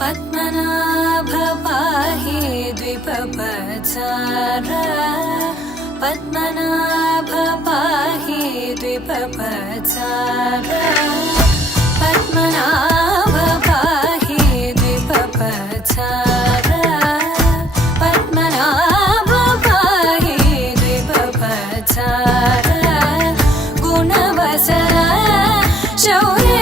पद्मनाभ पाहि द्विपपचार पद्मनाभ पाहि द्विपपचार पद्मनाभ पाहि द्विपपचार पद्मनाभ पाहि द्विपपचार गुणवसर शौर्य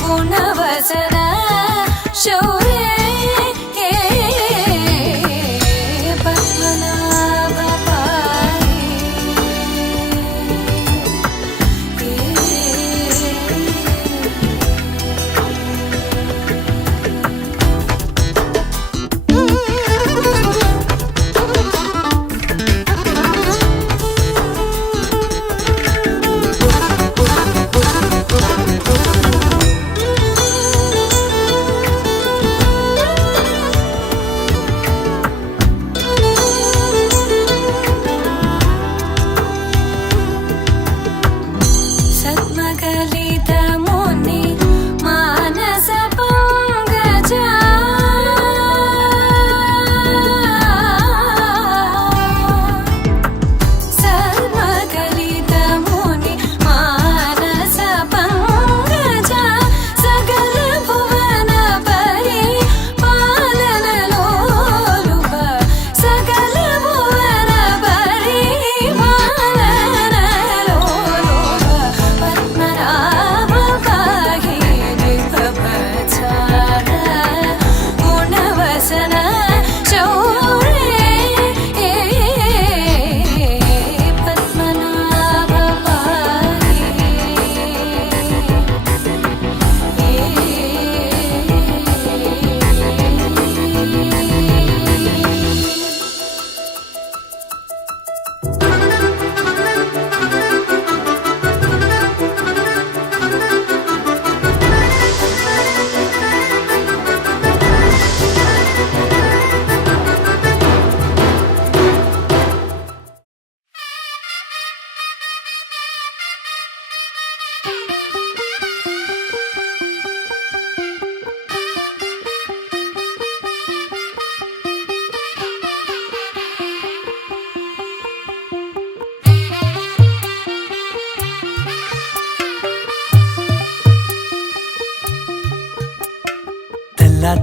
गुणवसर शौर्य पद्मनाभ पाहि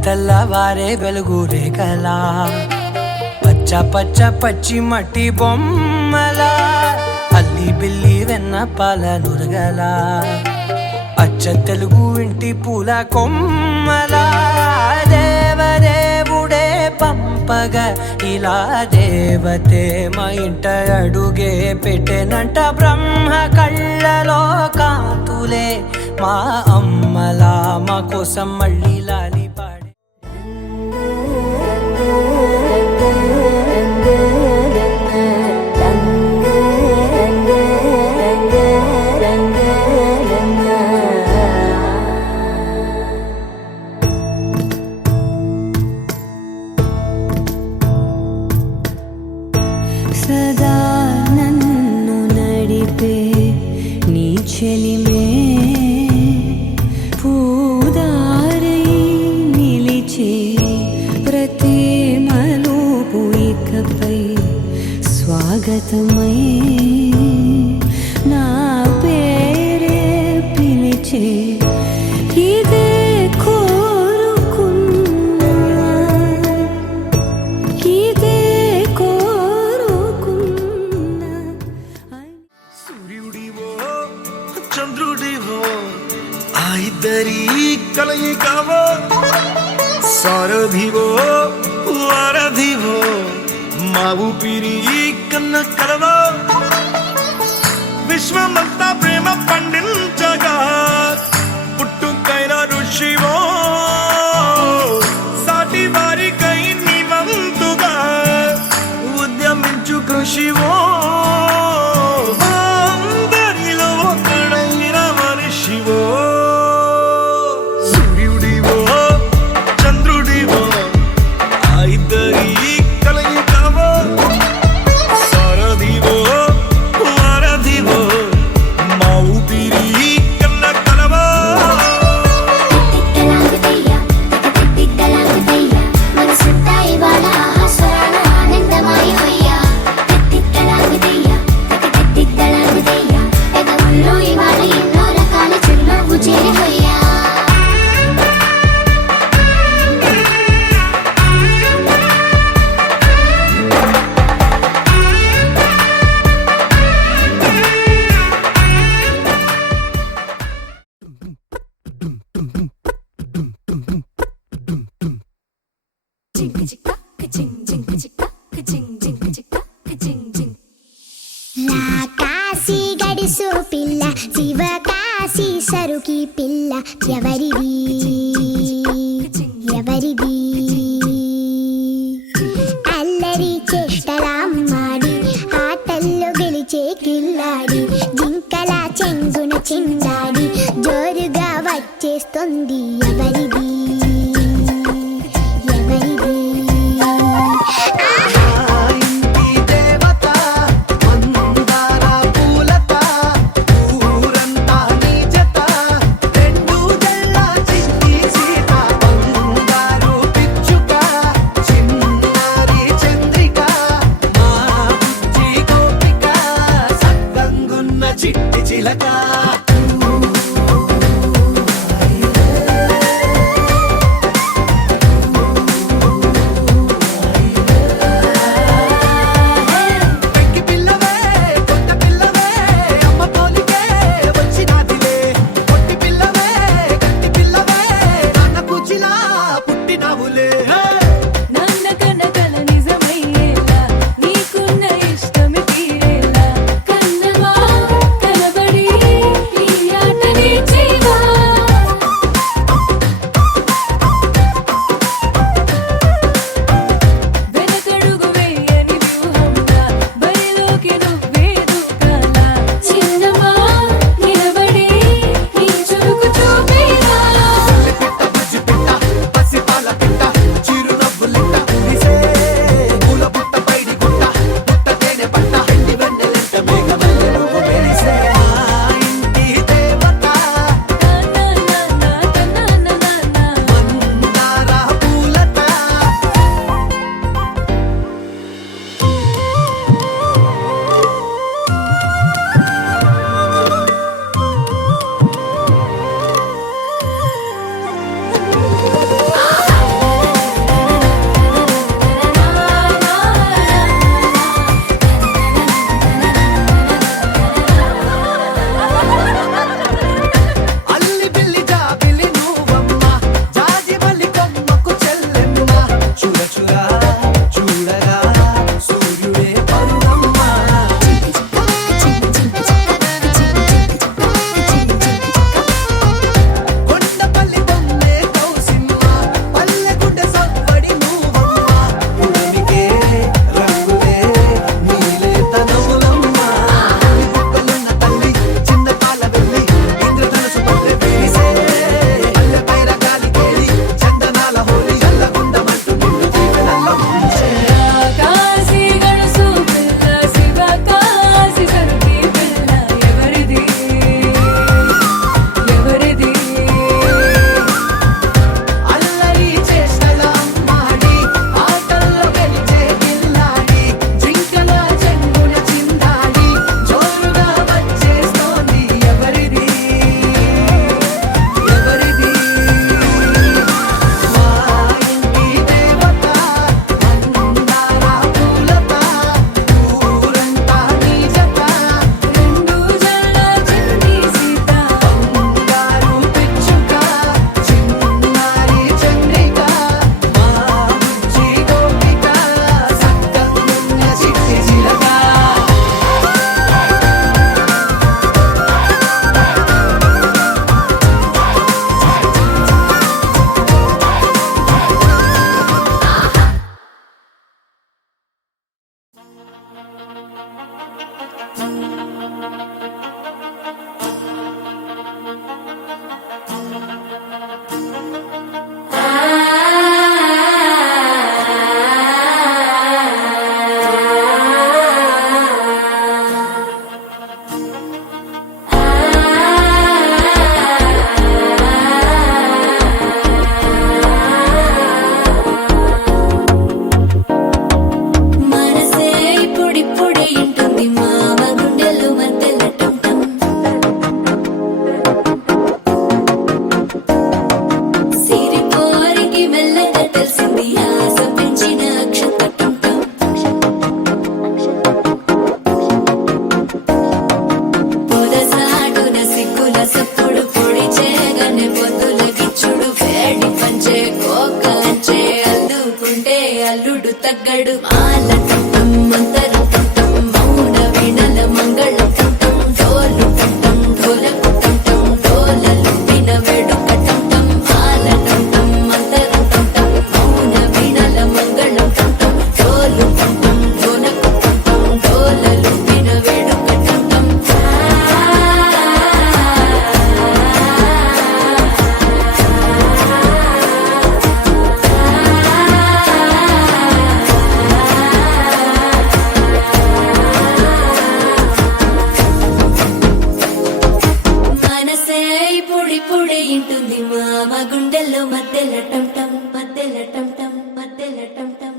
తెల్లవారే వెలుగు రేఖలా పచ్చ పచ్చ పచ్చి మట్టి బొమ్మలా అల్లి బిల్లి వెన్న పాల నురగలా అచ్చ తెలుగు ఇంటి పూల కొమ్మలా దేవదేవుడే పంపగా ఇలా దేవతే మా ఇంట అడుగే పెట్టెనంట బ్రహ్మ కళ్ళలో కాంతులే మా అమ్మలా మా కోసం మళ్ళీ లాలి పాడే సదా నన్ను నడిపే నీ చెలిమే పూదారై నిలిచే ప్రతి మలుపు ఇకపై స్వాగతమై నా పేరే పిలిచే ఇదే కోరుకున్నా ఇదే కోరుకున్నా సూర్యుడివో చంద్రుడివో ఆ ఇద్దరి కలయికవో సారథివో వారధివో మా ఊపిరి కన్న కలవో విశ్వమంతా ప్రేమ పండించగా పుట్టుకైన ఋషివో సాటి వారికై నివంతుగా ఉద్యమించు కృషివో అందరిలో ఒకడైన మనిషివో సూర్యుడివో చంద్రుడివో ఆ ఇద్దరి కలయికవో సారథివో వారధివో మా ఊపిరి కన్న కలవో తిక్కలాగుతయ్యా తిక్కలాగుతయ్యా మనసంతా ఇవాళ స్వరాల ఆనందమయ్యా తిక్కలాగుతయ్యా తిక్కలాగుతయ్యా పెదవుల్లో ఇవాళ ఎన్నో రకాల చిరునవ్వు చేరిపోయా కాశీ గడిసు పిల్ల శివ కాశీ సరుకి పిల్ల ఎవరిది ఎవరిది అల్లరి చేష్టలామ్మాడి ఆటల్లో గెలిచే కిల్లాడి జింకల చెంగున చిందాడి జోరుగా వచ్చేస్తుంది ఎవరిది ఎవరిది ఇంటి దేవత మందార పూలత ఊరంతా నీ జత రెండు జల్ల చిట్టి సీత బంగారు పిచ్చుక చిన్నారి చంద్రిక మా బుజ్జి గోపిక సక్కంగున్న చిట్టి చిలక పెంకి పిల్లవే కొత్త పిల్లవే అమ్మ పోలికే వచ్చినాదిలే పొట్టి పిల్లవే గట్టి పిల్లవే నాన్న కూచిలా పుట్టినావులే నాన్న కనకల నిజమయ్యేలా నీకున్న ఇష్టమి తీరేలా కన్నవా కనబడి ఈ సప్పుడు పొడి చేయగానే పొద్దులకిచ్చుడు వేడి పంచే కోకలంచే అల్లుకుంటే అల్లుడు తగ్గడు మాల టంటం మంతరం టంటం మౌన వీణల మంగళం టంటం డోలు టంటం ఢోలకు టంటం డోలలు విన వేడుక టంటం మాల టంటం మంతరం టంటం మౌన వీణల మంగళం టంటం డోలు టంటం ఢోలకు టంటం డోలలు విన వేడుక టంటం మనసే పొడి పొడి ఇంటుంది మామ గుండెల్లో మధ్యల టంటం మధ్యల టంటం మధ్యల టంటం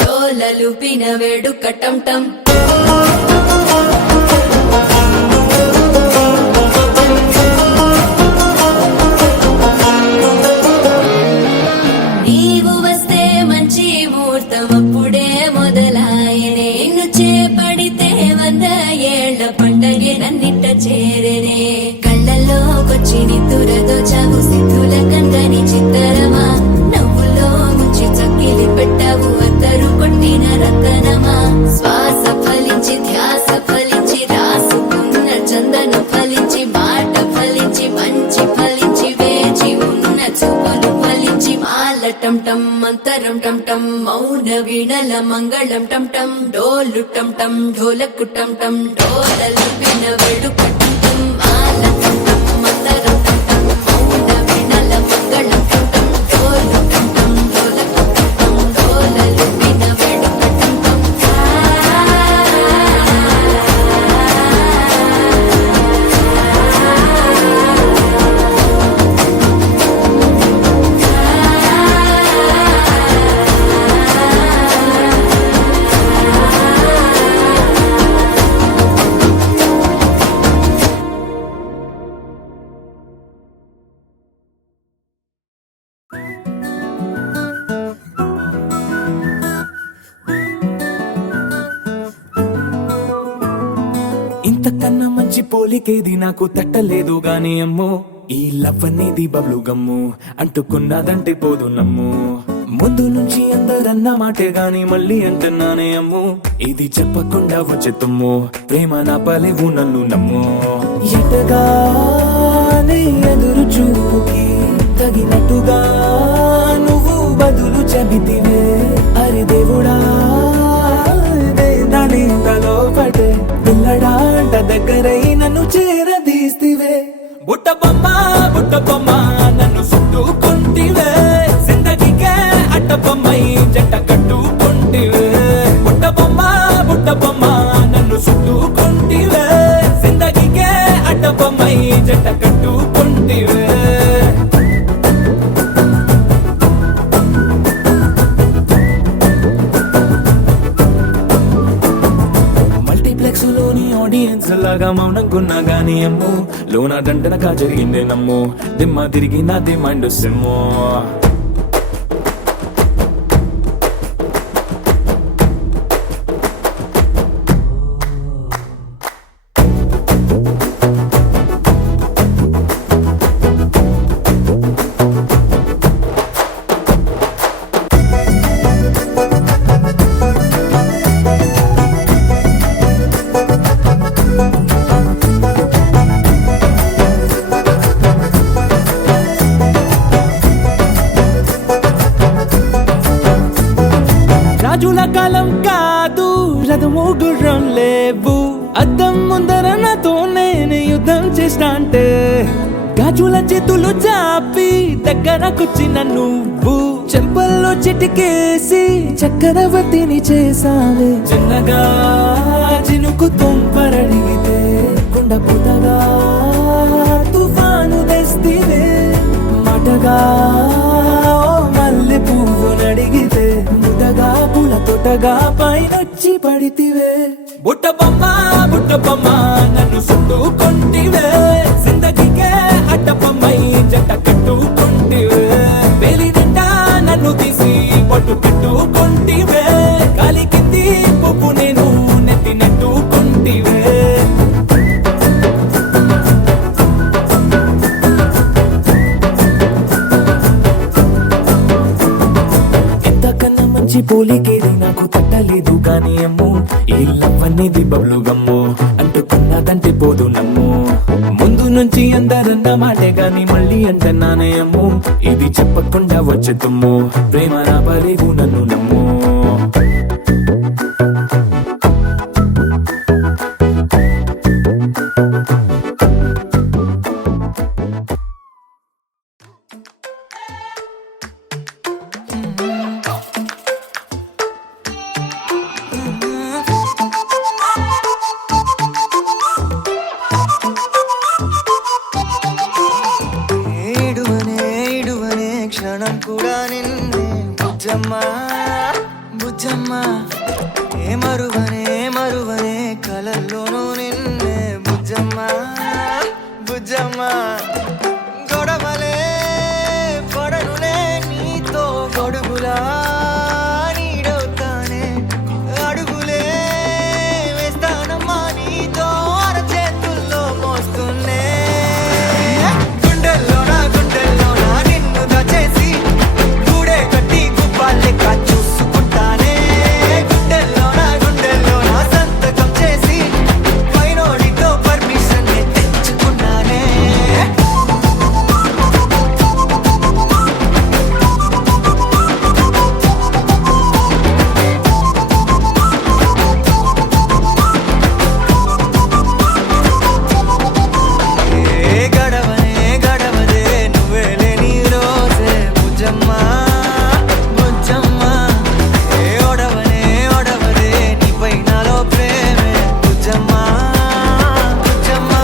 డోలలు పిన వేడుక టంటం నీవు వస్తే మంచి ముహూర్తం అప్పుడే మొదలాయనే నిన్ను చేపడితే 100 ఏళ్ల పండగే నన్నిట్ట చేరనే కళ్ళల్లోకొచ్చి నిద్దురదో చావు సిద్ధుల కందని చిత్తరమా నవ్వులో ముంచి చక్కిలి పెట్టావు అద్దరు కొట్టిన రతనమా శ్వాస ఫలించి ధ్యాస ఫలించి రాసుకున్న చందన ఫలించి మాట ఫలించి మంచి ఫలించి వేచి ఉన్న చూపులు ఫలించి మాల టంటం మంతరం టంటం మౌన వీణల మంగళం టంటం డోలు టంటం ఢోలకు టంటం డోలలు విన వేడుక టంటం మాల టంటం మంతరం టంటం మౌన వీణల మంగళం టంటం డోలు టంటం ఢోలకు టంటం డోలలు విన వేడుక టంటం ఇంతకన్నా మంచి పోలికేది నాకు తట్టలేదు గాని అమ్మో ఈ లవ్ అనేది బబ్లు గమ్ము అంటుకున్నదంటే పోదు నమ్ము ముందు నుంచి అందరన్న మాటే గాని మళ్ళీ అంటున్నానే అమ్ము ఇది చెప్పకుండా వచ్చే తుమ్ము ప్రేమ నా పలేవు నన్ను నమ్ము ఎటగానే ఎదురు చూపుకి తగినట్టుగా నువ్వు బదులు చెబితివే అరే దేవుడా దాని తలో పటే పిల్లడాంట దగ్గరై నన్ను చేరదీస్తివే బుట్ట బొమ్మ నన్ను చుట్టుకుంటివే జిందగీకే అట్ట బొమ్మై జంట కట్టుకుంటివే బుట్ట బొమ్మ నన్ను చుట్టుకుంటివే జిందగీకే అట్ట బొమ్మై జంట కట్టుకుంటివే ఆడియన్స్ లాగా మౌనంకున్నా గానీ అమ్ము లోన దండనగా జరిగిందే నమ్ము దిమ్మ తిరిగి నాది మైండ్ సిమ్ము రాజుల కాలం కాదు రథము గుర్రం లేవు అద్దం ముందర నాతో నేను యుద్ధం చేస్తా అంటే గాజుల చేతులు చాపి దగ్గరకొచ్చిన నువ్వు చెంపల్లో చిటికేసి చక్రవర్తిని చేసావే చిన్నగా చినుకు తుంపరడిగితే కుండ పుటగా తుఫాను తెస్తివే మటగా మల్లె పువ్వు నడిగితే ముటగా పూల తోటగా పైనొచ్చి పడితివే బుట్ట బొమ్మ నన్ను చుట్టుకొంటివే జిందగీకే అడ్డపమ్మై జంట కట్టుకుంటివే వేలి నిండా నన్ను తీసి పట్టు పెట్టుకుంటివే కాలి కింది పువ్వు నేను నెత్తి నెట్టుకుంటివే ఇంతకన్నా మంచి పోలికేది నాకు తట్టలేదు కానీ అమ్మో ఈ లవ్ అనేది బబ్లు గమ్ము అంటుకున్నదంటే పోదు నమ్ము ముందు నుంచి అందరన్న మాటే గాని మళ్ళీ అంటున్నానే అమ్ము ఇది చెప్పకుండా వచ్చే తుమ్ము ప్రేమ నా పలేవు నన్ను నమ్ము ఇడువనే క్షణం కూడా నిన్నే బుజ్జమ్మా బుజ్జమ్మా మరువనే కలల్లోనూ నిన్నే బుజ్జమ్మా బుజ్జమ్మా గొడవలే పడనులే నీతో గొడుగులా నీడవుతానే అడుగులే వేస్తానమ్మా నీతో అరచేతుల్లో మోస్తున్నే గుండెల్లోన నిన్ను దచేసి గూడే కట్టి గుప్పాలెక్క చూసుకుంటానే గుండెల్లోన సంతకం చేసి పైనోడితో పర్మిషన్ తెచ్చుకున్నానే గడవదే నువ్వే లేని రోజే బుజ్జమ్మా బుజ్జమ్మా ఒడవదే నీపై నాలో ప్రేమే బుజ్జమ్మా బుజ్జమ్మా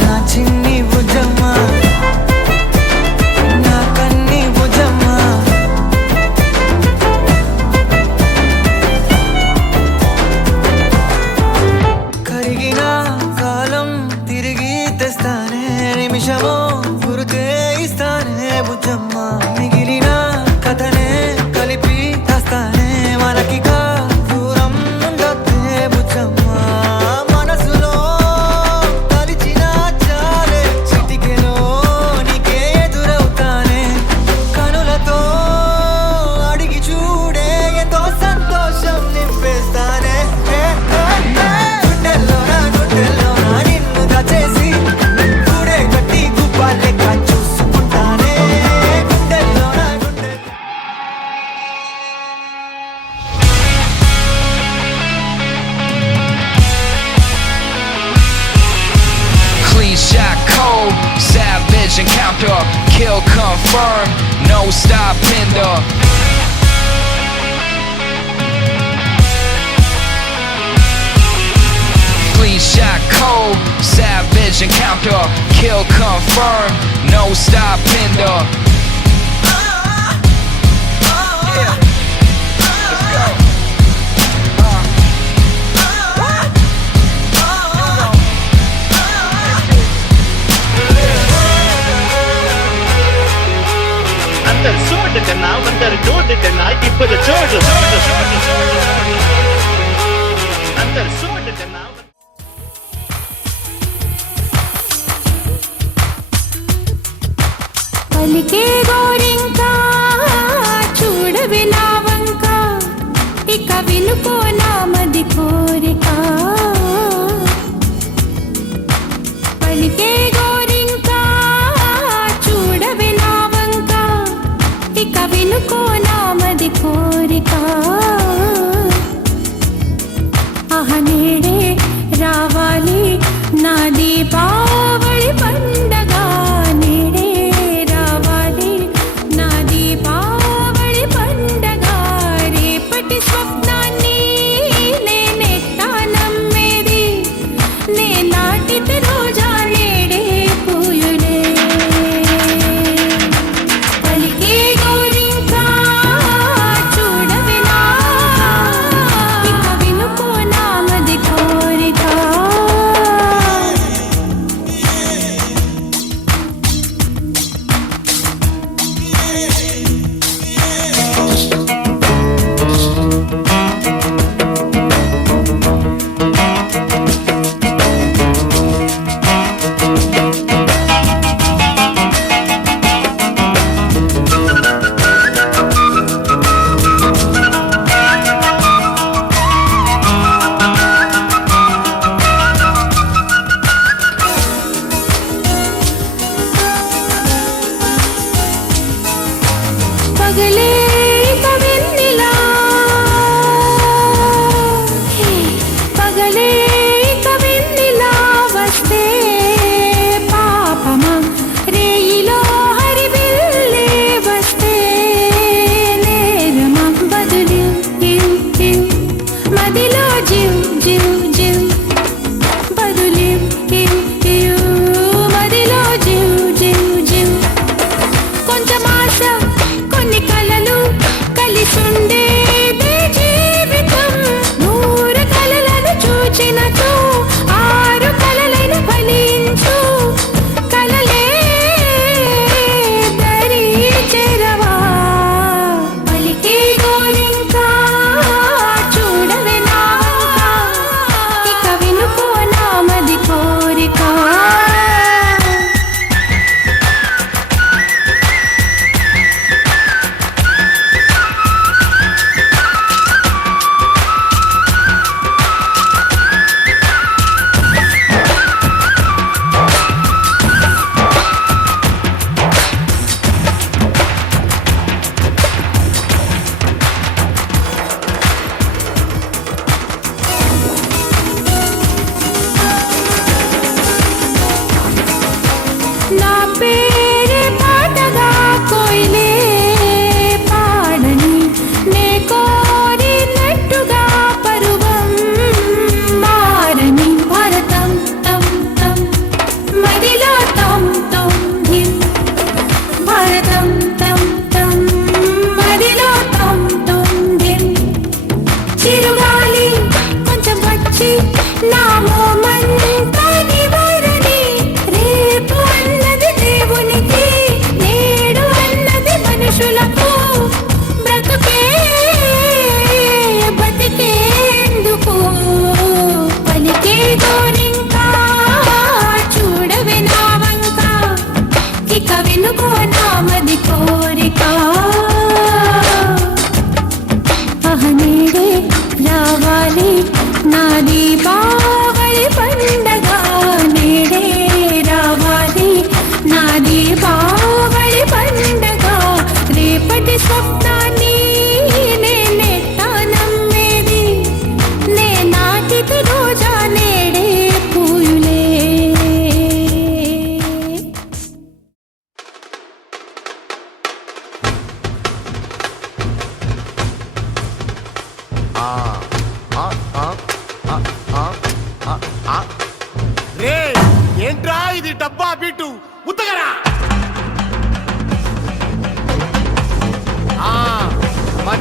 నా చిన్ని బుజ్జమ్మా నా కన్ని బుజ్జమ్మా కరిగిన కాలం తిరిగి తెస్తానే నిమిషమో గురుతే ఇస్తానే బుజ్జమ్మా మిగిలిన కథనే కలిపి తెస్తానే మనకిక దూరం ఉండొద్దే బుజ్జమ్మా మనసులో తలిచిన చాలే చిటికెలో నీకే ఎదురవుతానే కనులతో అడిగి చూడే ఎంతో సంతోషం నింపేస్తానే గుండెల్లోన నిన్ను దచేసి గూడే కట్టి గుప్పాలెక్క చూసుకుంటానే గుండెల్లోన Clean shot, cold, savage encounter, kill confirmed, no stop hinder. Clean shot, cold, savage encounter, kill confirmed, no stop hinder. Yeah, let's go. అందరు చూడు కన్నా అందరు చూడు కన్నా ఇప్పుడు చూడు అందరు చూడు కన్నా పలికే గోరింకా చూడవి నా వంక ఇక వినుకో నా మది కోరిక పలికే గోరింకా చూడవి నా వంక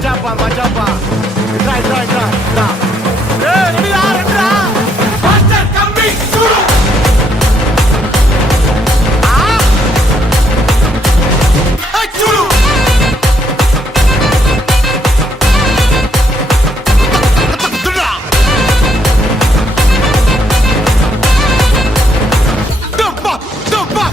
మజాపా మజాపా ఇట్రా ఇట్రా ఇట్రా రా. ఏయ్, రెడీ రా, రెడీ రా. మాస్టర్ కమింగ్ చూడు. ఏయ్, చూడు. దుర్రా. దుబ్బా, దుబ్బా.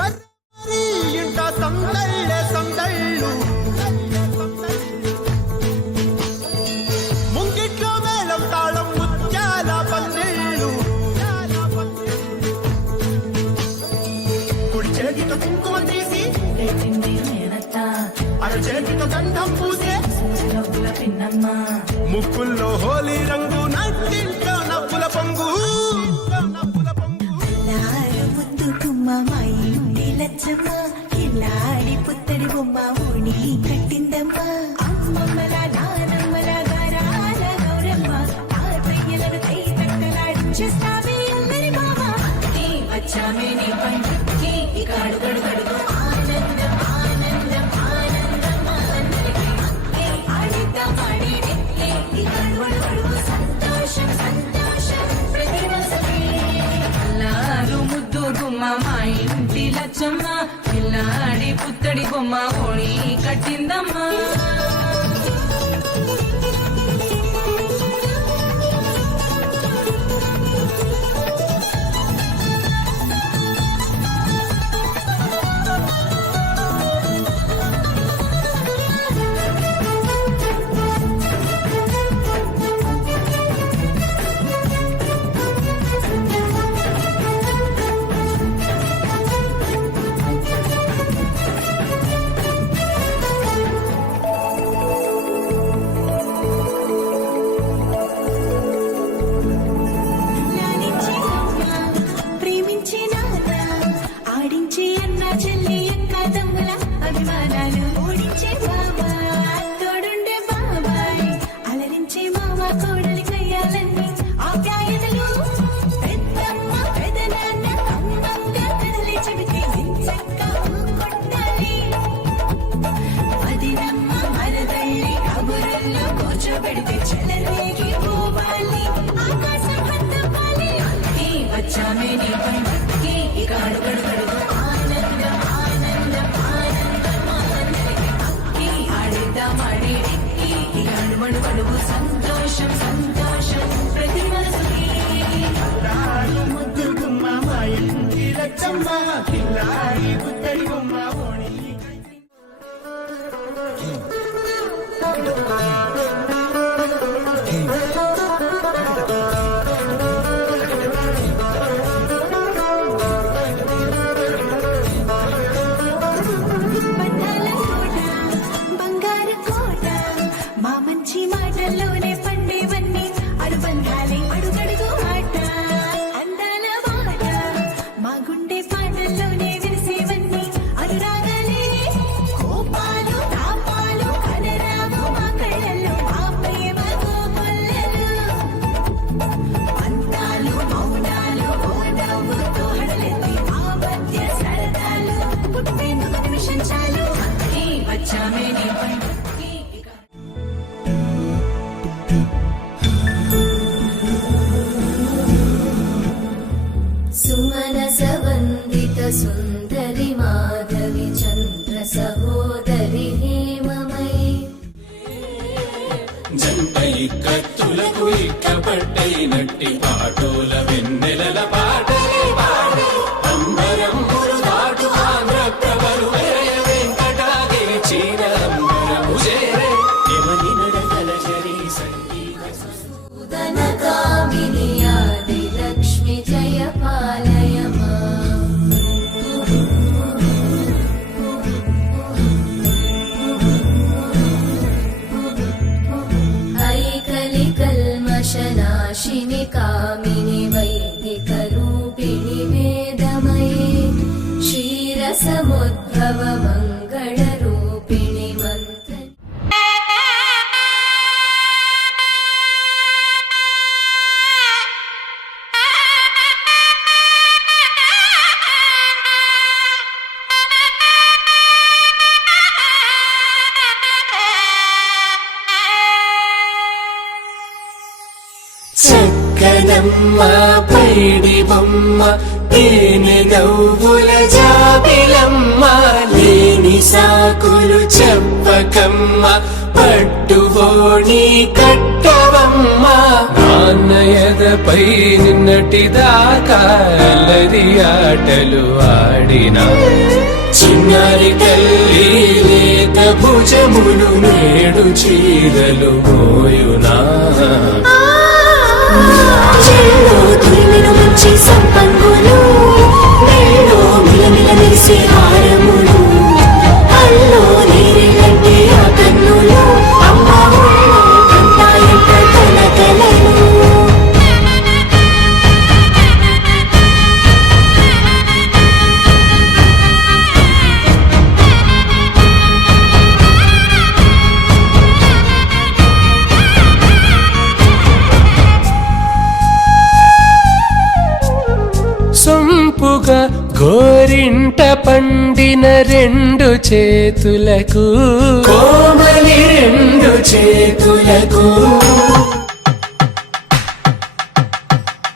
వర్రి ఇంట సందళ్ళే సందళ్ళు ముంగిట్లో మేళం తాళం ముత్యాల పందిళ్ళు కుడి చేతితో కుంకుమ తీసి అర చేతితో గంధం పూసే ముక్కుల్లో హోలీ రంగు నట్టింట్లో నవ్వుల పొంగు ముద్దు గుమ్మ మా ఇంటి లచ్చమ్మ కిల్లాడి పుత్తడి బొమ్మ ఓణి కట్టిందమ్మా అమ్మమ్మల నానమ్మల గారాల గౌరమ్మ తాతయ్యలను కై తట్టలాడించేస్తావే అందరి మామ వచ్చామే నీ పండుగకి ఇక అడుగడు గడుగు ఆనందం ఆనందం ఆనందం ఆడిద్దాం ఆడేడే ఇక అడుగడు గడుగు సంతోషం సంతోషం ప్రతివసమే అల్లారు ముద్దు గుమ్మ మా ఇంటి లచ్చమ్మ పిల్లాడి పుత్తడి బొమ్మ ఓణి కట్టిందమ్మా లాలించే అమ్మ ప్రేమించే నాన్న ఆడించే అన్న చెల్లి అక్క తమ్ముల అభిమానాలు ఓడించే బాబా తోడుండే బాబాయ్ అలరించే మామ కోడలి కయ్యాలన్నీ ఆప్యాయతలు పెద్దమ్మ పెదనాన్న అమ్మంగా కదలి చెబితే ఇంచక్క కొట్టాలి అదినమ్మ మరదల్లి కబురుల్లో కూర్చోబెడితే చెలరేగి పోవాలి ఆకాశం హద్దుపాలి వచ్చామే నీ పండుగకి ఇక అడుగడు గడుగు ఆనందం ఆనందం ఆనందం ఆనందం ఆడిద్దాం ఆడేడికి ఇక అడుమడు గడుగు సంతోషం సంతోషం ప్రతి మనసుకి ముద్దు గుమ్మ మా ఇంటి లచ్చమ్మ కిల్లాడి పుత్తడి బొమ్మ ఓణి బంధాల కోట బంగారు కోట మా మంచి మాటల్లోనే పండేవన్నీ అనుబంధాలే అడుగడుగు ఆట అందాల మాట మా గుండె పాటల్లోనే విరిసేవన్నీ అనురాగాలే కోపాలు తాపాలు కనరావు మా కళ్ళల్లో మా ప్రేమ కోకొల్లలు అందాలు మౌనాలు ఓ నవ్వుతో హడలెత్తి ఆ మధ్య సరదాలు పుట్టేందుకు నిమిషం చాలు వచ్చామే నీ పండుగకి ఇక సుమనస వందిత సుందరి మాధవి చంద్ర సహోదరి హేమమయి జంటై కత్తులకు ఇక్కపట్టైనట్టి పాటోల వెన్నెలల పాటలే పాడు అంబరం మురుదాటు ఆంధ్ర ప్రభలు వెంకటాగిరి చీర అంబరము చేరే ఎవరి నడకల జరి సంగీత ఉదన కామిని ఆది లక్ష్మి జయ పాలయ ఐకలి కల్మషనాశిని కామిని వైదిక రూపిణి వేదమయే క్షీరసముద్భవ మంగళ రూపిణి మంత్ర చక్కనమ్మ పైడి బొమ్మ తేనె నవ్వుల జాబిలమ్మ లేని సాకులు చెప్పకమ్మ పట్టువోణి కట్టవమ్మ నాన్న మన ఎదపై నిన్నటిదాకా అల్లరి ఆటలు ఆడినా చిన్నారి తల్లి లేత భుజములు నేడు చీరలు మోయునా చెల్లో తురిమిను మంచి సంపంగులు మెళ్ళో మిలమిల మెరిసే హారములు అల్లో నీరేలంటే ఆ కన్నులు అమ్మ ఊళ్ళో కంటాయంట కలకలను సొంపుగా గోరింట పండిన రెండు చేతులకు కోమలి రెండు చేతులకు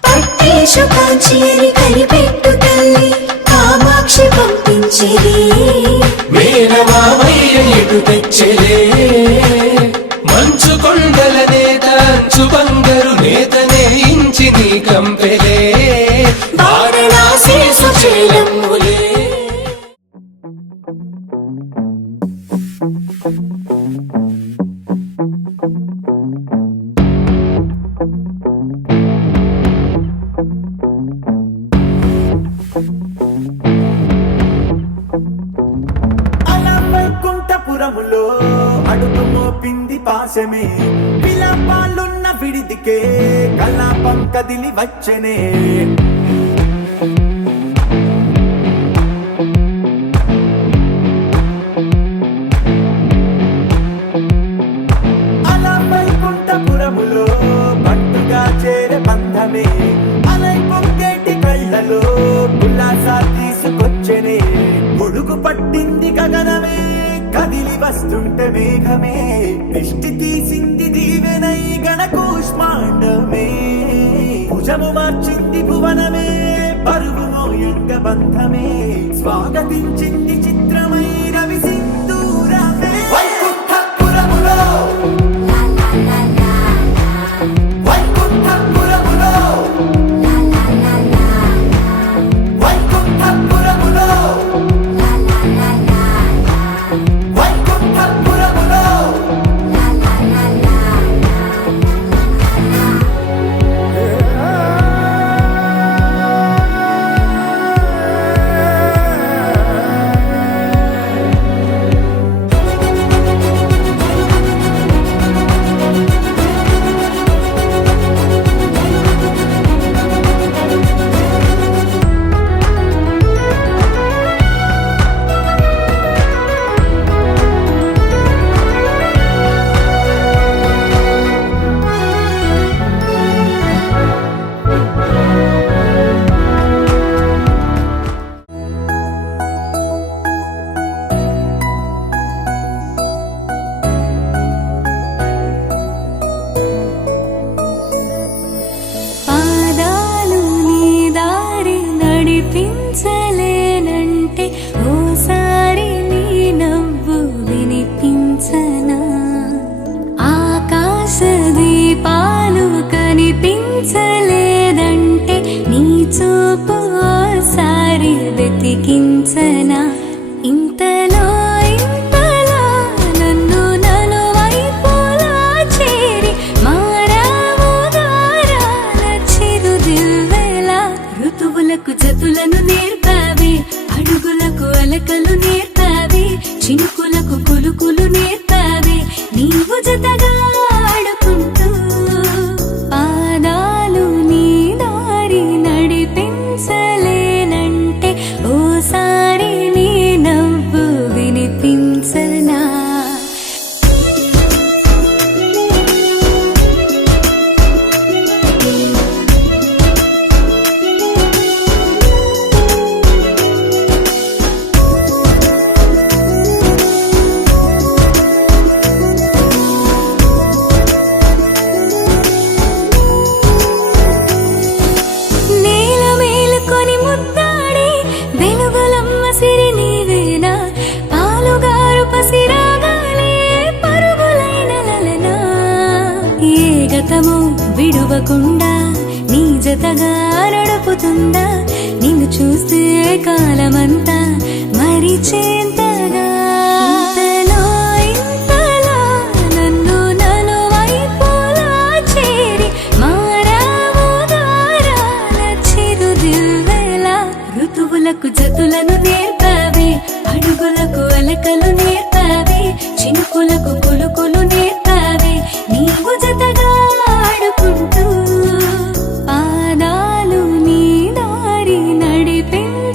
పట్టేశు కాంచేరి కనిపెట్టు తల్లి కామాక్షి పంపించేది మేనమామయ్య ఇటు తెచ్చలే మంచు కొండల నేత అంచు బంగారు నేతనే ఇంచి నీ కంపెలే వారణాసి సుశీలములే అలా వైకుంఠపురములో అడుగు మోపింది పాశమే విలాపాలున్న విడిదికే కలాపం కదిలి వచ్చనే అలా వైకుంఠపురములో పట్టుగా చేరే బంధమే అలై పొంగేటి కళ్ళలో ఉల్లాసా తీసుకొచ్చనే గొడుగు పట్టింది గగనమే కదిలి వస్తుంటే మేఘమే దృష్టి తీసింది దీవెనై గణకూష్మాండమే భుజము మార్చింది భువనమే పరువు మోయంగ బంధమే స్వాగతించింది చిత్రమై రవి సింధూరమే వైకుంఠపురములో వైకుంఠపురములో వైకుంఠపురములో వైకుంఠపురములో పాదాలు నీ దారి నడిపించలేనంటే ఓసారి నీ నవ్వు వినిపించనా ఆకాశ దీపాలు కనిపించలేదంటే నీ చూపు ఓసారి వెతికించనా ఇంతలో ఇంతలో నన్ను నలువైపులా చేరి మారావు గారాల చిరుదివ్వెలా ఋతువులకు జతులను నేర్పావే అడుగులకు అలకలు నేర్పావే చినుకులకు కులుకులు నేర్పావే నీవు జతగా ఆడుకుంటూ పాదాలు నీ దారి నడిపించలేనంటే ఓసారి నీ నవ్వు వినిపించనా కొత్తగా నడుపుతుందా నిన్ను చూస్తే కాలమంతా మరిచేంతగా ఇంతలో ఇంతలా నన్ను నలువైపులా చేరి మారావు దారాల చిరుదివ్వెలా ఋతువులకు జతులను నేర్పావే అడుగులకు అలకలు నేర్పావే చినుకులకు కులుకులు నేర్పావే నీవు జతగా ఆడుకుంటూ పాదాలు నీ దారి నడిపించలేనంటే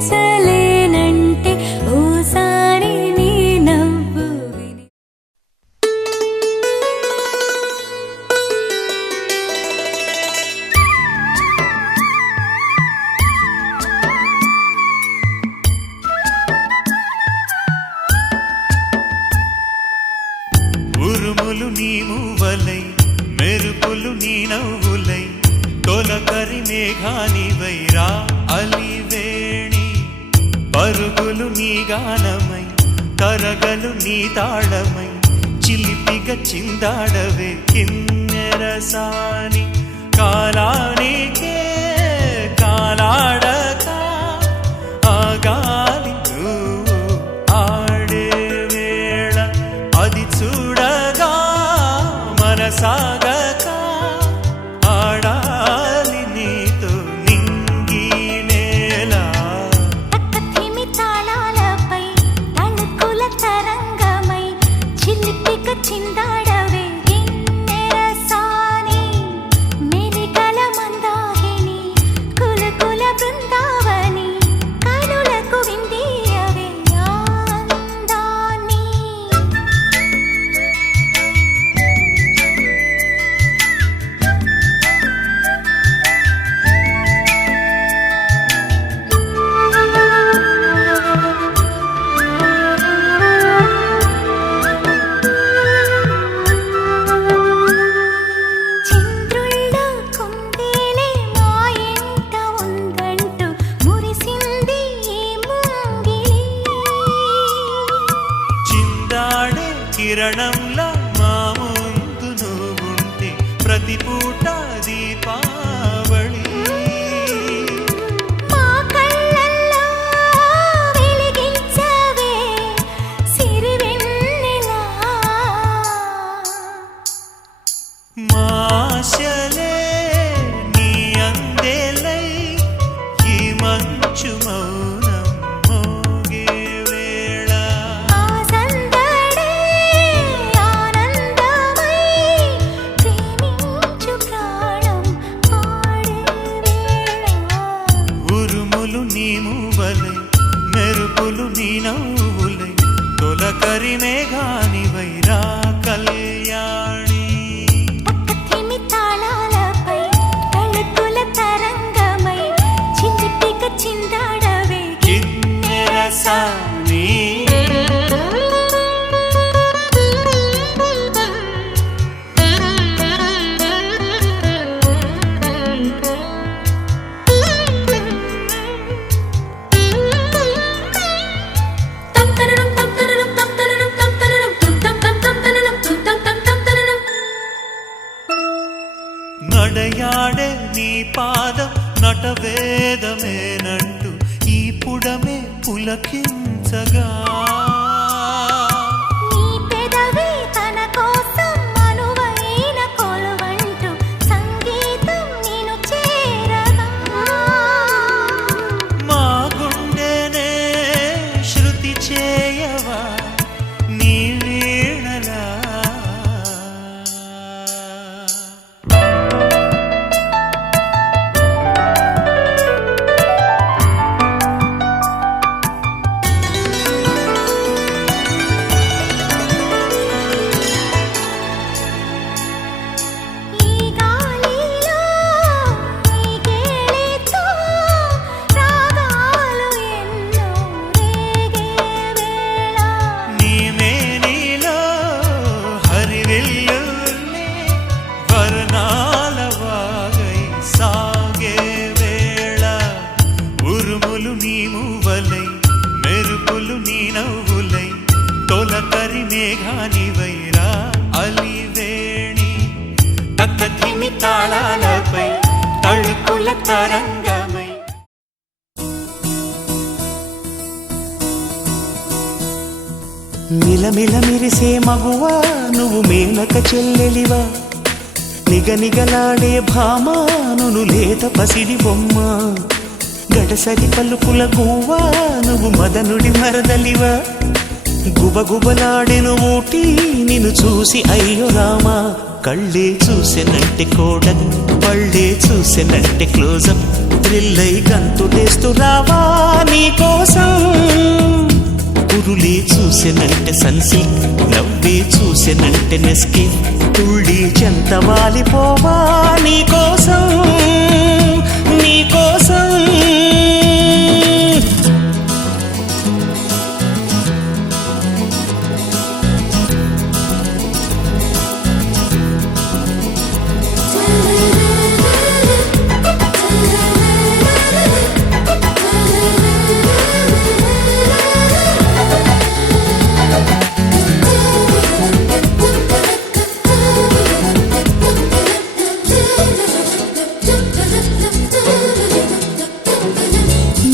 ఓసారి నీ నవ్వు విని ఉరుములు నీ మూవలై మెరుపులు నీ నవ్వులై తొలకరి మేఘానివై రా అలివేణి పరుగులు నీ గానమై తరగలు నీ తాళమై చిలిపిగా చిందాడవే కిన్నెరసాని కాలానికే కాలాడక ఆగాలి నువ్వు ఆడే వేళ అది చూడగా మనసాగక ఆడాలి నీతో నింగి నేల తక్కతిమి తాళాలపై తణుకుల తరంగమై చిలిపిక చిందాడవే గిన్నెరసాని మెలికల మందాకిని కులకుల బృందావని కనులకు విందియవే ఆనందాన్ని చంద్రుల్లో కుందేలే మా ఎంట ఉందంటూ మురిసింది ఈ ముంగిలి చిందాడే కిరణంలా మా ముందు నువ్వుంటే ప్రతి పూట దీపావళి మా కళ్ళల్లో వెలిగించవే సిరివెన్నెలా మాశలే నీ అందేలై ఈ మంచు మౌనం మోగే వేళ ఆ సందడే ఆనందమై ప్రేమించు ప్రాణం పాడే వేళ ఉరుములు నీ మూవలై మెరుపులు నీ నవ్వులై తొలకరి మేఘానివై రా కళ్యాణి తక్కతిమి తాళాలపై తళుకుల తరంగమై చిలిపిక చిందాడవే కిన్నెరసాని నడయాడే నీ పాదం నటవేదమేనంటూ ఈ పుడమే పులకించగా నీ పెదవి తన కోసం అనువైన కొలువంటూ సంగీతం నేను చేరగా మా గుండెనే శృతి చేయవా నీ వీణలా ఈ గాలిలో ఈ గేలితో రాగాలు ఎన్నో రేగే వేళ నీ మేనిలో హరివిల్లుల్ని వర్ణాల వాగై సాగే వేళ ఉరుములు నీ మూవలై మెరుపులు నీ నవ్వులై తొలకరి మేఘానివై రా అలివేణి తక్కతిమి తాళాలపై తళుకుల తరంగమై. మిలమిల మిరిసే మగువా నువ్వు మేనక చెల్లెలివా నిగనిగలాడే భామా నువ్వు లేత పసిడి బొమ్మ గడసరి పలుకుల గువ్వా నువ్వు మదనుడి మరదలివా గుబగుబలాడెను ఊటి నిన్ను చూసి అయ్యో రామా కళ్ళే చూసెనంటే కోడక్ పళ్ళే చూసెనంటే క్లోజప్ థ్రిల్లై గంతులేస్తూ రావా నీ కోసం కురులే చూసెనంటే సన్సిల్క్ నవ్వే చూసెనంటే నెస్కి తుళ్ళి చెంత వాలిపోవా నీ కోసం నీ కోసం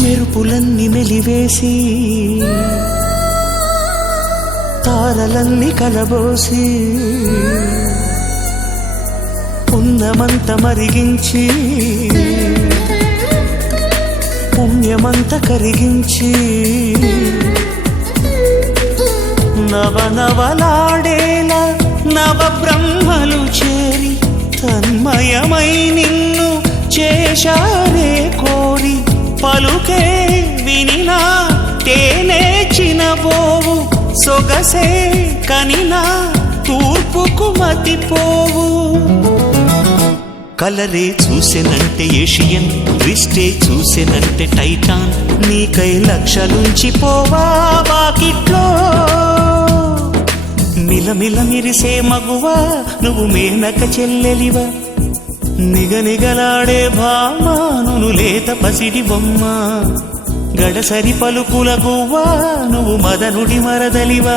మెరుపులన్నీ మెలివేసి తారలన్నీ కలబోసి పుణ్యమంత మరిగించి పుణ్యమంత కరిగించి నవనవలాడేలా నవ బ్రహ్మలు చేరి తన్మయమై నిన్ను చేశారే కోరి పలుకే వినినా తేనే చినబోవు సొగసే కనినా తూర్పుకు మతిపోవు కలరే చూసెనంటే ఏషియన్ రిస్టే చూసెనంటే టైటాన్ నీకై లక్షలుంచి పోవా వాకిట్లో మిలమిల మిరిసే మగువా నువ్వు మేనక చెల్లెలివా నిగనిగలాడే భామాను లేత పసిడి బొమ్మ గడసరి పలుకుల గువ్వా నువ్వు మదనుడి మరదలివా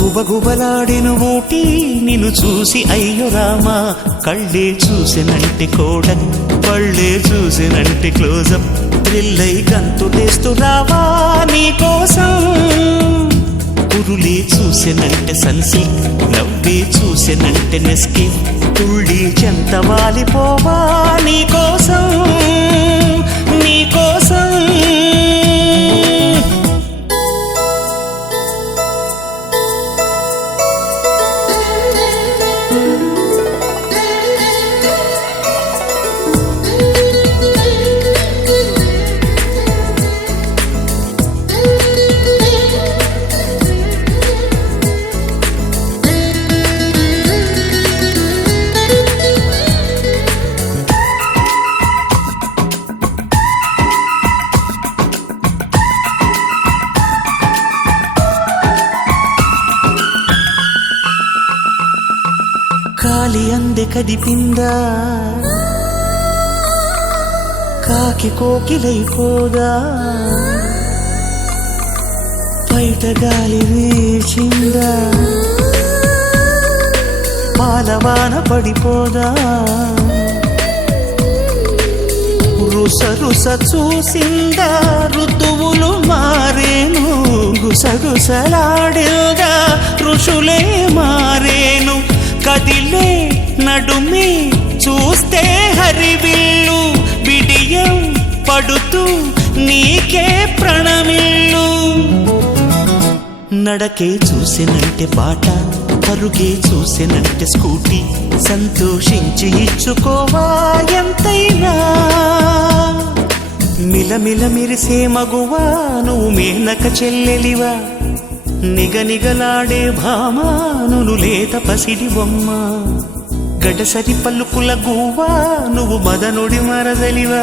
గుబగుబలాడెను ఊటి నిన్ను చూసి అయ్యో రామా కళ్ళే చూసెనంటే కోడక్ పళ్ళే చూసెనంటే క్లోజప్ థ్రిల్లై గంతులేస్తూ రావా నీ కోసం కురులే చూసెనంటే సన్సిల్క్ నవ్వే చూసెనంటే నెస్కి తుళ్ళి చెంత వాలిపోవా నీ కోసం నీ కోసం కాలి అందే కదిపిందా కాకి కోకిలైపోదా బయట గాలి వీచిందా పాలవాన పడిపోదా రుస రుస చూసిందా ఋతువులు మారేను గుసగుసలాడేగా ఋషులే మారేను కదిలే నడుమి చూస్తే హరివిల్లు బిడియం పడుతూ నీకే ప్రణమిల్లు నడకే చూసినంటే బాట పరుగే చూసినంటే స్కూటీ సంతోషించి ఇచ్చుకోవా ఎంతైనా మిలమిల మిరిసే మగువా నువ్వు మేనక చెల్లెలివా నిగనిగలాడే భామాను లేత పసిడి బొమ్మ గడసరి పలుకుల గువ్వా నువ్వు మదనుడి మరదలివా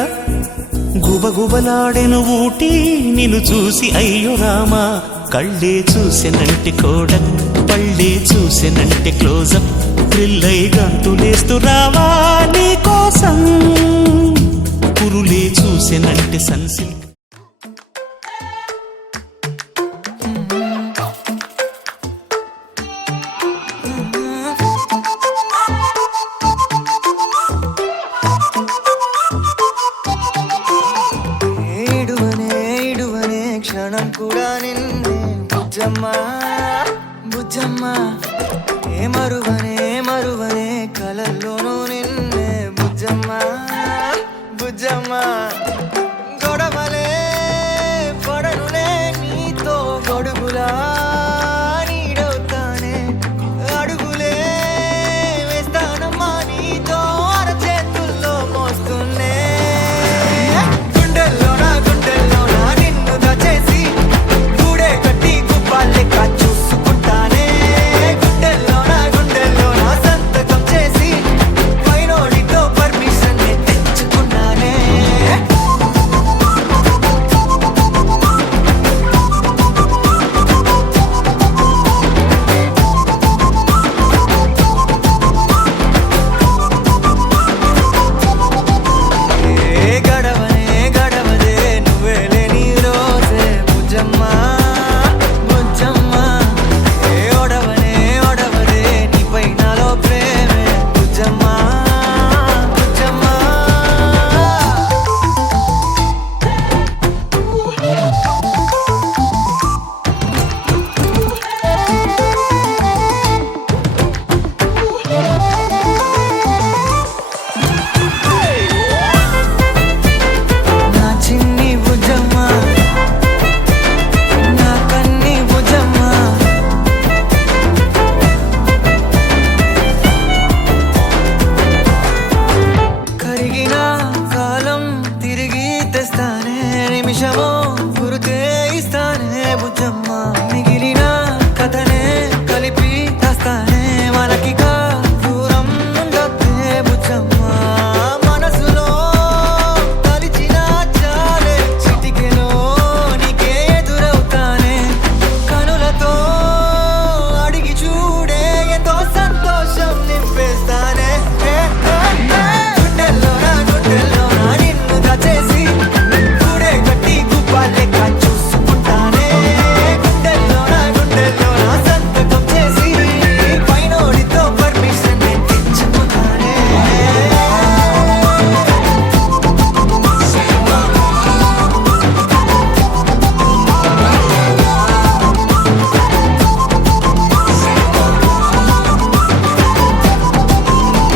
గుబగుబలాడెను ఊటి నిన్ను చూసి అయ్యో రామా కళ్ళే చూసెనంటే కోడక్ పళ్ళే చూసెనంటే క్లోజప్ థ్రిల్లై గంతులేస్తూ రావా నీ కోసం కురులే చూసెనంటే సన్సిల్క్ బుజ్జమ్మ బుజ్జమ్మ ఏ మరువనే కలల్లోనూ నిన్నే బుజ్జమ్మ బుజ్జమ్మ గొడవలే పడనులే నీతో గొడుగులా నీడవుతానే అడుగులే వేస్తానమ్మా నీతో అరచేతుల్లో మోస్తున్నే గుండెల్లోనా నిన్ను దాచేసి గూడే కట్టి గుప్పాలెక్క చూసుకుంటానే గుండెల్లోనా సంతకం చేసి పైనోడితో పర్మిషన్ తెచ్చుకున్నానే గడవదే నువ్వే లేని రోజే బుజ్జమ్మ బుజ్జమ్మ ఏ ఒడవదే నీపై నాలో ప్రేమే బుజ్జమ్మ బుజ్జమ్మ నా చిన్ని బుజ్జమ్మ నా కన్ని బుజ్జమ్మ కరిగిన కాలం తిరిగి తెస్తానే నిమిషమో గురుతే ఇస్తానే బుజ్జమ్మ మిగిలిన కథనే కలిపి తెస్తానే మనకిగా దూరం ఉండొద్దే బుజ్జమ్మ మనసులో తలిచిన చాలే చిటికెలో నీకే ఎదురవుతానే కనులతో అడిగి చూడే ఎంతో సంతోషం నింపేస్తానే గుండెల్లోనా నిన్ను దాచేసి గూడే కట్టి గుప్పాలెక్క చూసుకుంటానే గుండెల్లోనా సంతకం చేసి పైనోడితో పర్మిషన్ తెచ్చుకున్నానే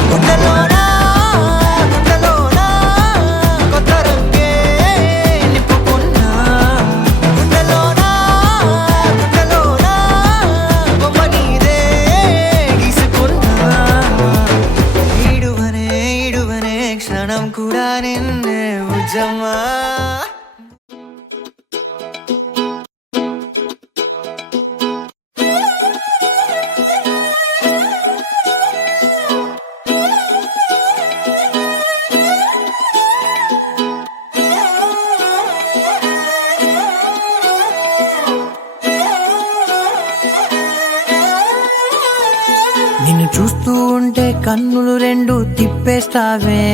గుండెల్లోనా కొత్త రంగే నింపుకున్నా గుండెల్లోనా బొమ్మ నీదే గీసుకున్నా ఈడువనే క్షణం కూడా నిన్నే బుజ్జమ్మ నిన్ను చూస్తూ ఉంటే కన్నులు రెండు తిప్పేస్తావే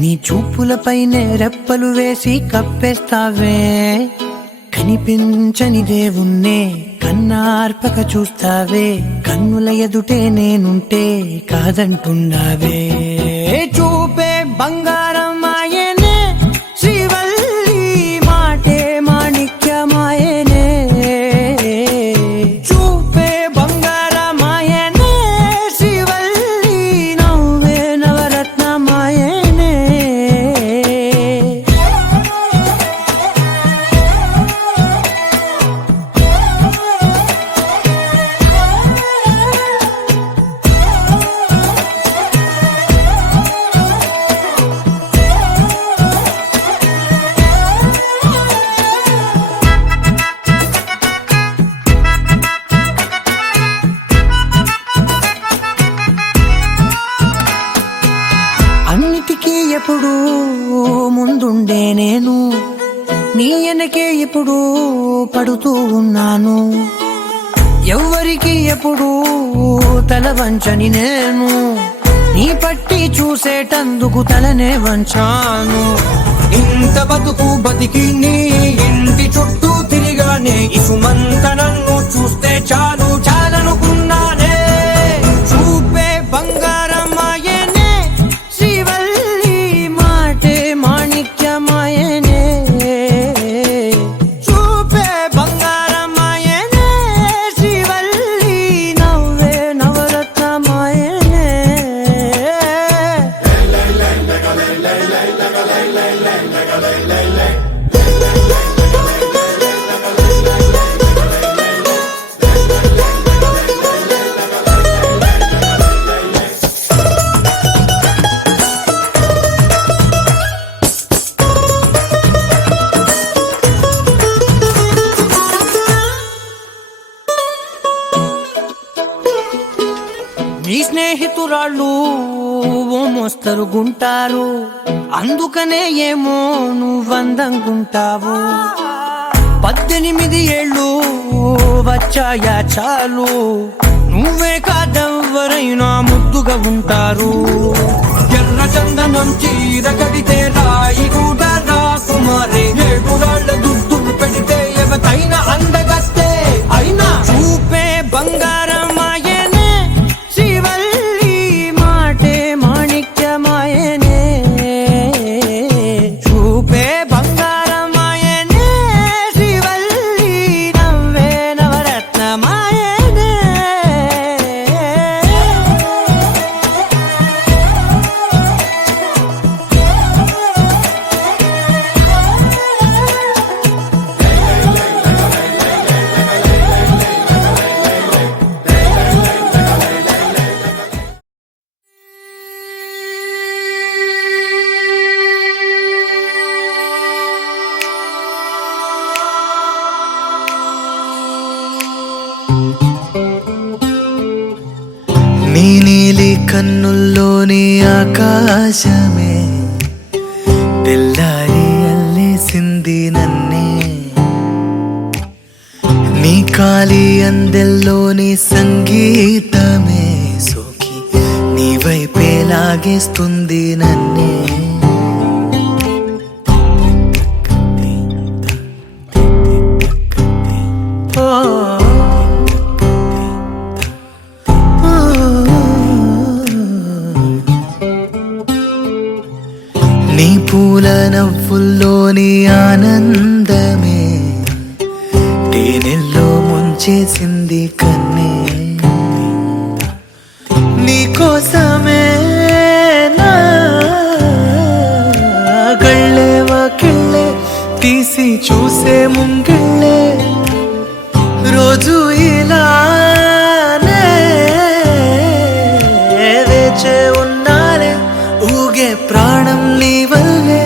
నీ చూపులపైనే రెప్పలు వేసి కప్పేస్తావే కనిపించని దేవుణ్ణే కన్నార్పక చూస్తావే కన్నుల ఎదుటే నేనుంటే కాదంటున్నావే చూపే బంగారం ఆయనే శ్రీవల్లి మాటే మాణిక్యమాయనే చూపే బంగారమాయనే శ్రీవల్లి నవ్వే నవరత్నమాయనే అన్నిటికీ ఎప్పుడు ముందుండే నేను నీ వెనకే ఎప్పుడు పడుతూ ఉన్నాను ఎవ్వరికి ఎప్పుడు తల వంచని నేను నీ పట్టి చూసేటందుకు తలనే వంచాను ఇంత బతుకు బతికి నీ ఇంటి చుట్టూ తిరిగానే ఇసుమంత నన్ను చూస్తే చాలు చాలనుకున్నానే చూపే బంగారమాయనే శ్రీవల్లి మాటే మాణిక్యమాయనే చూపే బంగారమాయనే నీ స్నేహితురాళ్ళు ఓ మోస్తరు గుంటారు, అందుకనే ఏమో నువ్వందంగుంటావు. 18 ఏళ్ళు వచ్చాయా చాలు, నువ్వే కాదెవ్వరైనా ముద్దుగా ఉంటారు. ఎర్ర చందనం చీర కడితే రాయి కూడా రాకుమారే, 7 రాళ్ళ దుద్దులు పెడితే ఎవతైనా అందగస్తే. అయినా చూపే బంగారమాయనే, శ్రీవల్లి మాటే మాణిక్యమాయనే. చూపే బంగారమాయనే, శ్రీవల్లి నవ్వే నవరత్నమాయనే. నీ నీలి కన్నుల్లోని ఆకాశమే తెల్లారి అల్లేసింది నన్నే. నీ కాలి అందెల్లోని సంగీతమే సోకి నీ వైపే లాగేస్తుంది నన్నే. నీ పూల నవ్వుల్లోని ఆనందమే తేనెల్లో ముంచేసింది కన్నే. నీ కోసమే నా గళ్ళే వాకిళ్ళే తీసి చూసే ముంగిళ్ళే, రోజు ఇలానే వేచే ఉన్నానే, ఊగే ప్రాణం నీ వల్లే.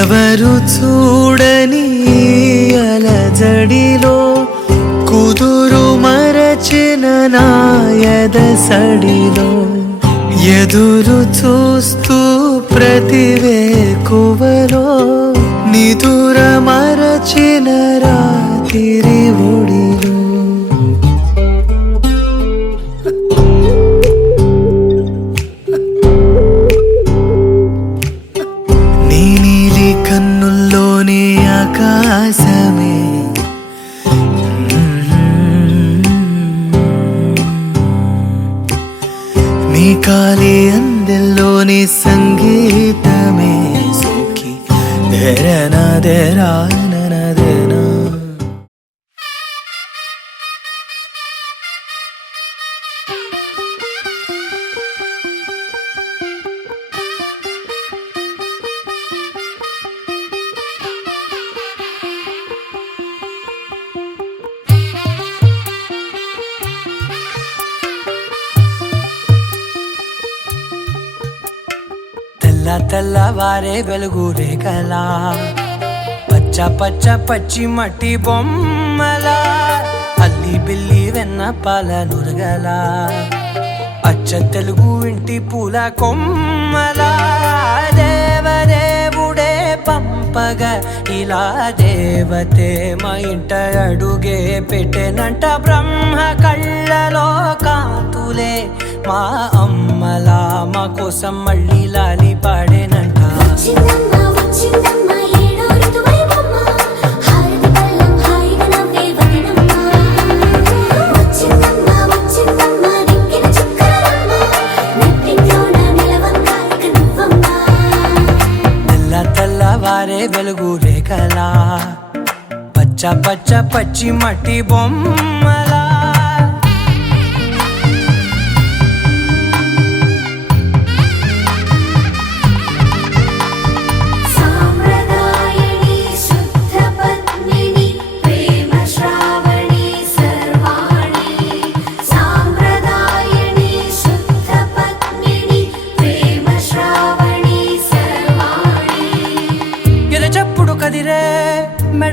ఎవరు చూడని అలజడిలో కుదురు మరచిన నాయద సడిలో, ఎదురు చూస్తూ ప్రతివేకువలో నిదుర మరచిన రాత్రి ఒడిలో. నీ నీలి కన్నుల్లోని ఆకాశమే నీ కాలి అందెల్లోని సంగీతమే సోకి దేరనా దేనా. తెల్లవారే వెలుగు రేఖలా, పచ్చ పచ్చ పచ్చి మట్టి బొమ్మలా, అల్లి బిల్లి వెన్న పాల నురగలా, అచ్చ తెలుగు ఇంటి పూల కొమ్మలా. దేవదేవుడే పంపగా ఇలా దేవతే మా ఇంట అడుగే పెట్టెనంట. బ్రహ్మ కళ్ళలో కాంతులే మా అమ్మలా మా కోసం మళ్ళీ లాలి పాడేనంట. వచ్చిందమ్మ వచ్చిందమ్మ ఏడో ఋతువైవమ్మ, హారతి పళ్ళం హాయిగా నవ్వే వదినమ్మ. వచ్చిందమ్మ వచ్చిందమ్మ నెక్కిన చుక్కలమ్మ, నెట్టింట్లోన నిలవంగా ఇక నువ్వమ్మ. తెల్లవారే వెలుగు రేఖలా, పచ్చ పచ్చ పచ్చి మట్టి బొమ్మలా. సాంప్రదాయని శుద్ధ పద్మిని ప్రేమ శ్రావణి సర్వాణి. సాంప్రదాయని శుద్ధ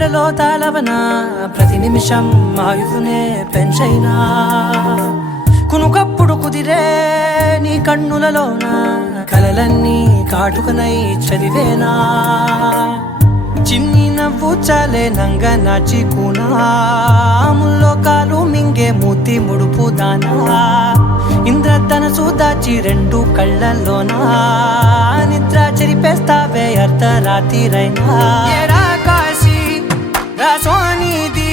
గుండెలో తాళవన ప్రతి నిమిషం ఆయుధునే పెంచైనా కునుకప్పుడు కుదిరే నీ కన్నులలోన కలలన్నీ కాటుకనై చదివేనా చిన్ని నవ్వు చాలే నంగ నాచి కూనాముల్లో కాలు మింగే మూతి ముడుపు దానా ఇంద్రధనసు దాచి రెండు కళ్ళల్లోనా నిద్ర చెరిపేస్తావే అర్ధరాత్రిరైనా ఏరా కాశీ రా సోనిది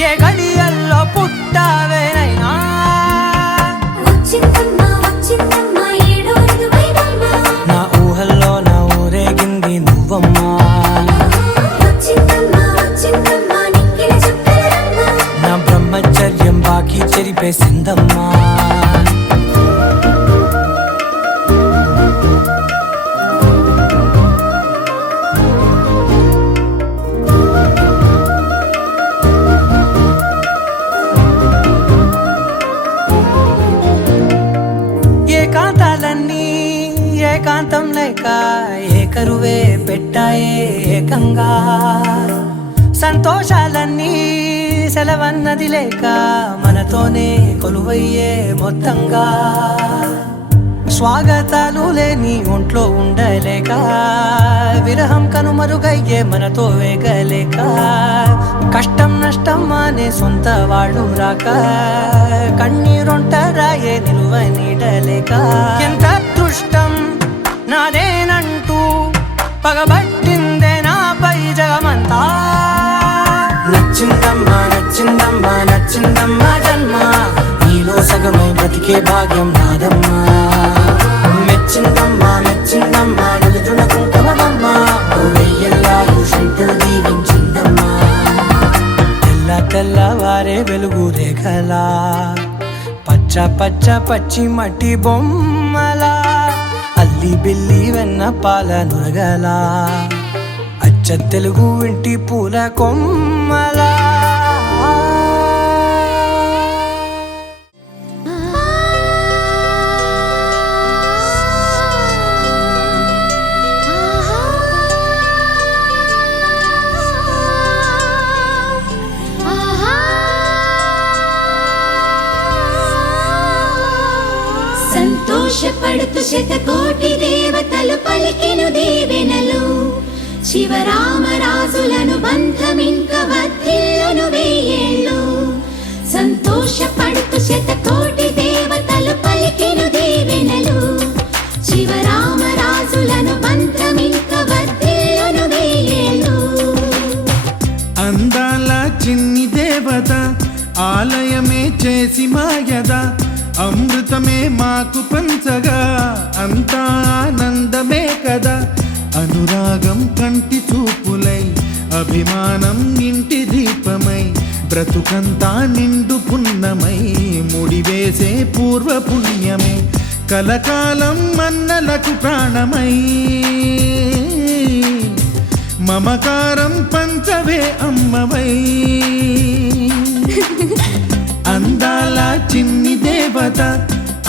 ఏ గడియల్లో పుట్టావేనైనా వచ్చిందమ్మా వచ్చిందమ్మా ఏడో ఋతువైవమ్మ నా ఊహల్లో నా ఊరేగింది నువ్వమ్మా వచ్చిందమ్మా వచ్చిందమ్మా నిక్కిన చుక్కలమ్మ నా బ్రహ్మచర్యం బాకీ చెరిపేసిందమ్మా ఏకాంతాలన్నీ ఏకాంతం లేక ఏకరువే పెట్టాయే ఏకంగా సంతోషాలన్నీ సెలవన్నది లేక మనతోనే కొలువయ్యే మొత్తంగా స్వాగతాలు లేని ఒంట్లో ఉండలేక విరహం కనుమరుగయ్యే మనతో వేగలేక కష్టం నష్టం అనే సొంత వాళ్ళు రాక కన్నీరొంటరాయే నిలువ నీడలేక ఎంత అదృష్టం నాదేనంటూ పగబట్టిందే నాపై జగమంతా నచ్చిందమ్మా నచ్చిందమ్మా నచ్చిందమ్మా జన్మ నీలో సగమై బ్రతికే భాగ్యం నాదమ్మా మెచ్చిందమ్మా మెచ్చిందమ్మా నిలుతున్న కుంకుమమ్మా వెయ్యల్లాలు శంకరు దీవించిందమ్మా తెల్ల తెల్లవారే వెలుగు రేఖలా పచ్చ పచ్చ పచ్చి మట్టి బొమ్మలా అల్లి బిల్లి వెన్న పాల నురగలా అచ్చ తెలుగు ఇంటి పూల కొమ్మలా సంతోషపడుతూ శతకోటి దేవతలు పలికెను దీవెనలు శివరామరాజులను బంధమింక వర్ధిల్లును వెయ్యేళ్ళు సంతోషపడుతూ శతకోటి దేవతలు పలికెను దీవెనలు శివరామరాజులను బంధమింక వర్ధిల్లును వెయ్యేళ్ళు అందాల చిన్ని దేవత ఆలయమే చేసి మాయద అమృతమే మాకు పంచగా అంతా ఆనందమే కదా అనురాగం కంటి చూపులై అభిమానం ఇంటి దీపమై బ్రతుకంతా నిండు పున్నమై ముడివేసే పూర్వ పుణ్యమే కలకాలం మన్నలకు ప్రాణమై మమకారం పంచవే అమ్మవై అందాల చిన్ని దేవత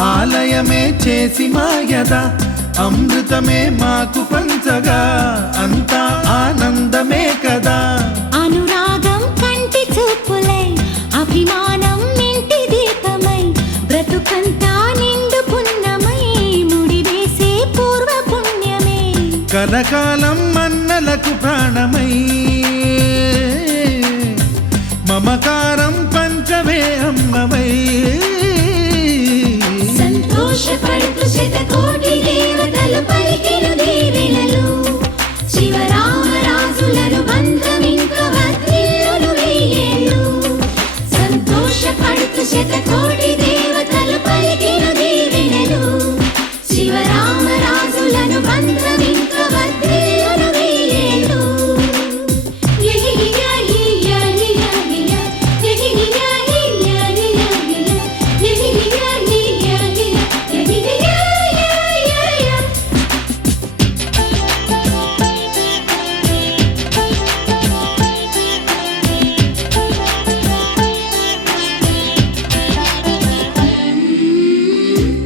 ఆలయమే చేసి మాయద అమృతమే మాకు పంచగా అంతా ఆనందమే కదా అనురాగం కంటి చూపులై అభిమానం ఇంటి దీపమై బ్రతుకంతా నిండు పున్నమై ముడివేసే పూర్వ పుణ్యమే కలకాలం మన్నలకు ప్రాణమై మమకారం పంచవే అమ్మవై సంతోషపడుతూ శతకోటి దేవతలు పలికెను దీవెనలు శివరామరాజులను బంధమింక వర్ధిల్లును వెయ్యేళ్ళు సంతోషపడుతూ శతకోటి దేవతలు పలికెను దీవెనలు శివరామరాజులను బంధమింక వర్ధిల్లును వెయ్యేళ్ళు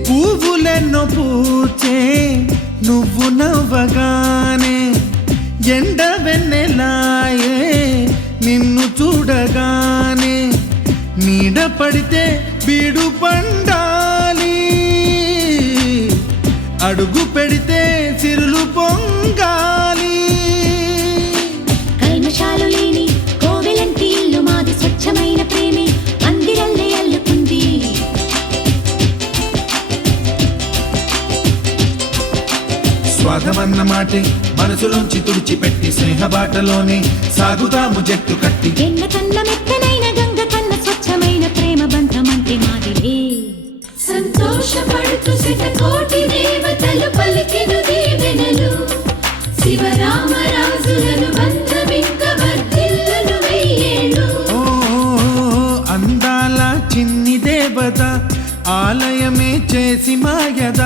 పువ్వులెన్నో పూచే నువ్వు నవ్వగానే ఎండ వెన్నెలాయే నిన్ను చూడగానే నీడ పడితే బీడు పండాలి, అడుగు పెడితే సిరులు పొంగాలి. కల్మషాలు లేని కోవెలంటి ఇల్లు మాది, స్వచ్ఛమైన ప్రేమే అందిరల్లే అల్లుకుంది. స్వాగమన్న మాటే మనసులోంచి తుడిచిపెట్టి స్నేహబాటలోనే సాగుదాము జట్టు కట్టి. ఎన్న కన్న మెత్తనైన గంగ కన్న స్వచ్ఛమైన ప్రేమ బంధమంటే మాదిలే. సంతోషపడుతూ శతకోటి దేవతలు పలికెను దీవెనలు, శివరామరాజులను బంధమింక వర్ధిల్లును వెయ్యేళ్ళు. ఓ అందాల చిన్ని దేవత ఆలయమే చేసి మాయద,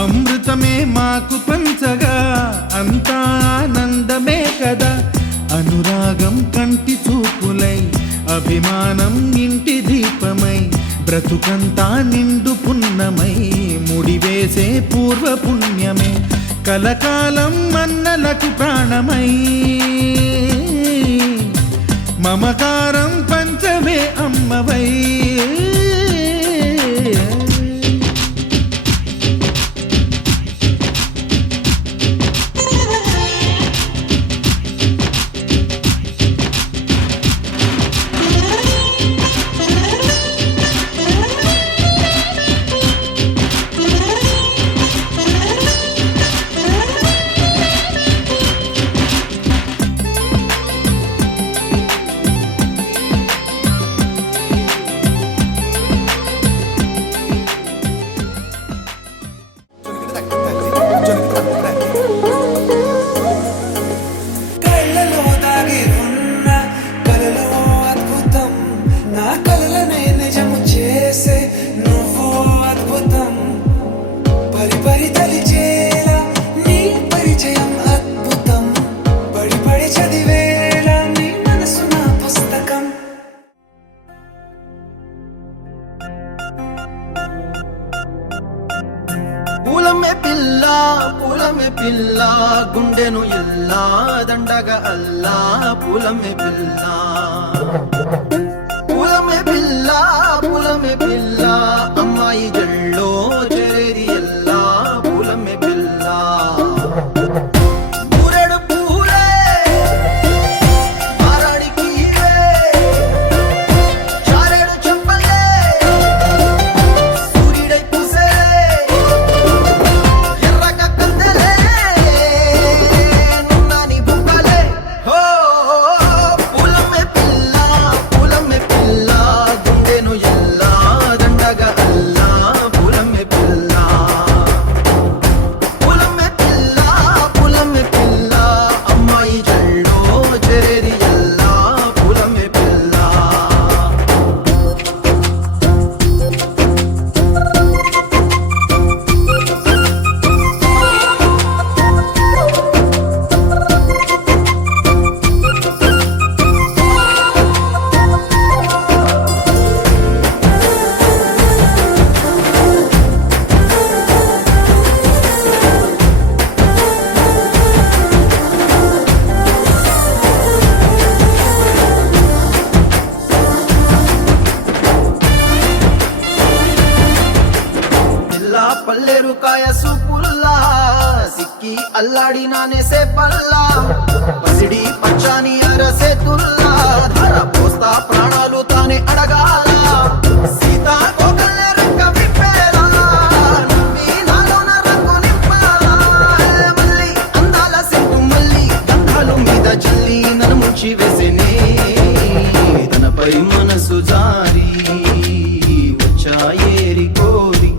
అమృతమే మాకు పంచగా అంతా ఆనందమే కదా. అనురాగం కంటి చూపులై, అభిమానం ఇంటి దీపమై, బ్రతుకంతా నిండు పున్నమై, ముడివేసే పూర్వ పుణ్యమే కలకాలం మన్నలకు ప్రాణమై. మమకారం పంచమే అమ్మవై. కళ్ళలో దాగి ఉన్న కలలో అద్భుతం, నా కలలనే నిజము చేసే నువ్వు అద్భుతం. పరి పరి తలిచేలా నీ పరిచయం అద్భుతం, పడి పడి చదివేలా నీ మనసు నా పుస్తకం. పూలమే పిల్ల గుండెను ఎల్లా దండగా అల్లా. పూలమే పిల్ల పూలమే పిల్ల అమ్మాయి జల్లో చేరేది ఎల్లా. పూలమే పిల్ల ఊరెడు పూలే మారాడికి చారెడు చెప్పలే సూర్యుడై పూసే ఎర్రగా కందలే నున్నాని బుక్కలే. హో పూలమే పిల్ల గుండెను ఎల్లా దండగా అల్లా. పూలమే పిల్ల అమ్మాయి జల్లో చేరేది ఎల్లా. పూలమే పిల్ల పిల్ల పల్లెరు కాయ సూపుల్లా సిక్కి అల్లాడి నానేసే పల్లా. పసిడి పచ్చాని అరసే తుల్లా ధర పోస్తా ప్రాణాలు తానే అడగాల. సీతా కోకల్లే రెక్క విప్పేలా నవ్వి నాలోన రంగు నింపాలా. మల్లి అందాల సిగ్గు మల్లి గంధాలు మీద జల్లి నన్ను ముంచి వేసేనే. తనపై మనసు జారి వచ్చాయేరి కోరి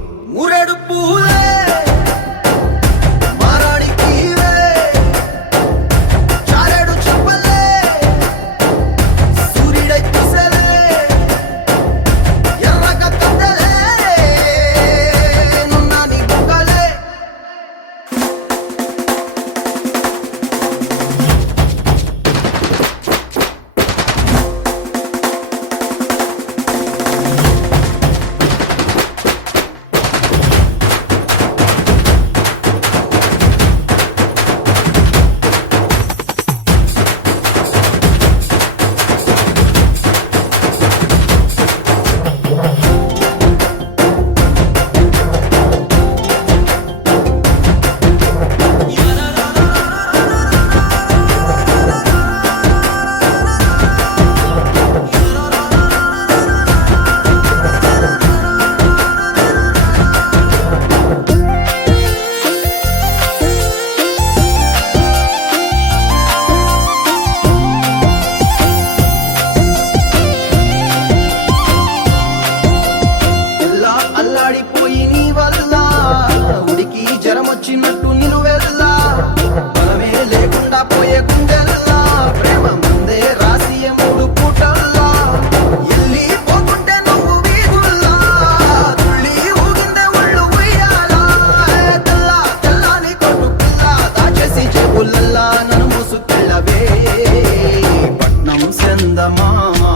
ఊరెడు పూలే మారాడికి చారెడు చెప్పలే సూర్యుడై పూసలే వచ్చినట్టు నిలువెల్లా బలమే లేకుండా పోయే గుండెల్లా ప్రేమ ముందే రాసియ మూడు పూటల్లా ఎల్లి పోతుంటే నువ్వు వీధుల్లా తుళ్ళి ఊగిందే ఒళ్ళు ఉయ్యాలా తెల్లా తెల్లాని కొట్టు పిల్ల దాచేసి చెవులల్లా నన్ను మూసుకెళ్ళవే పట్నం చందమామా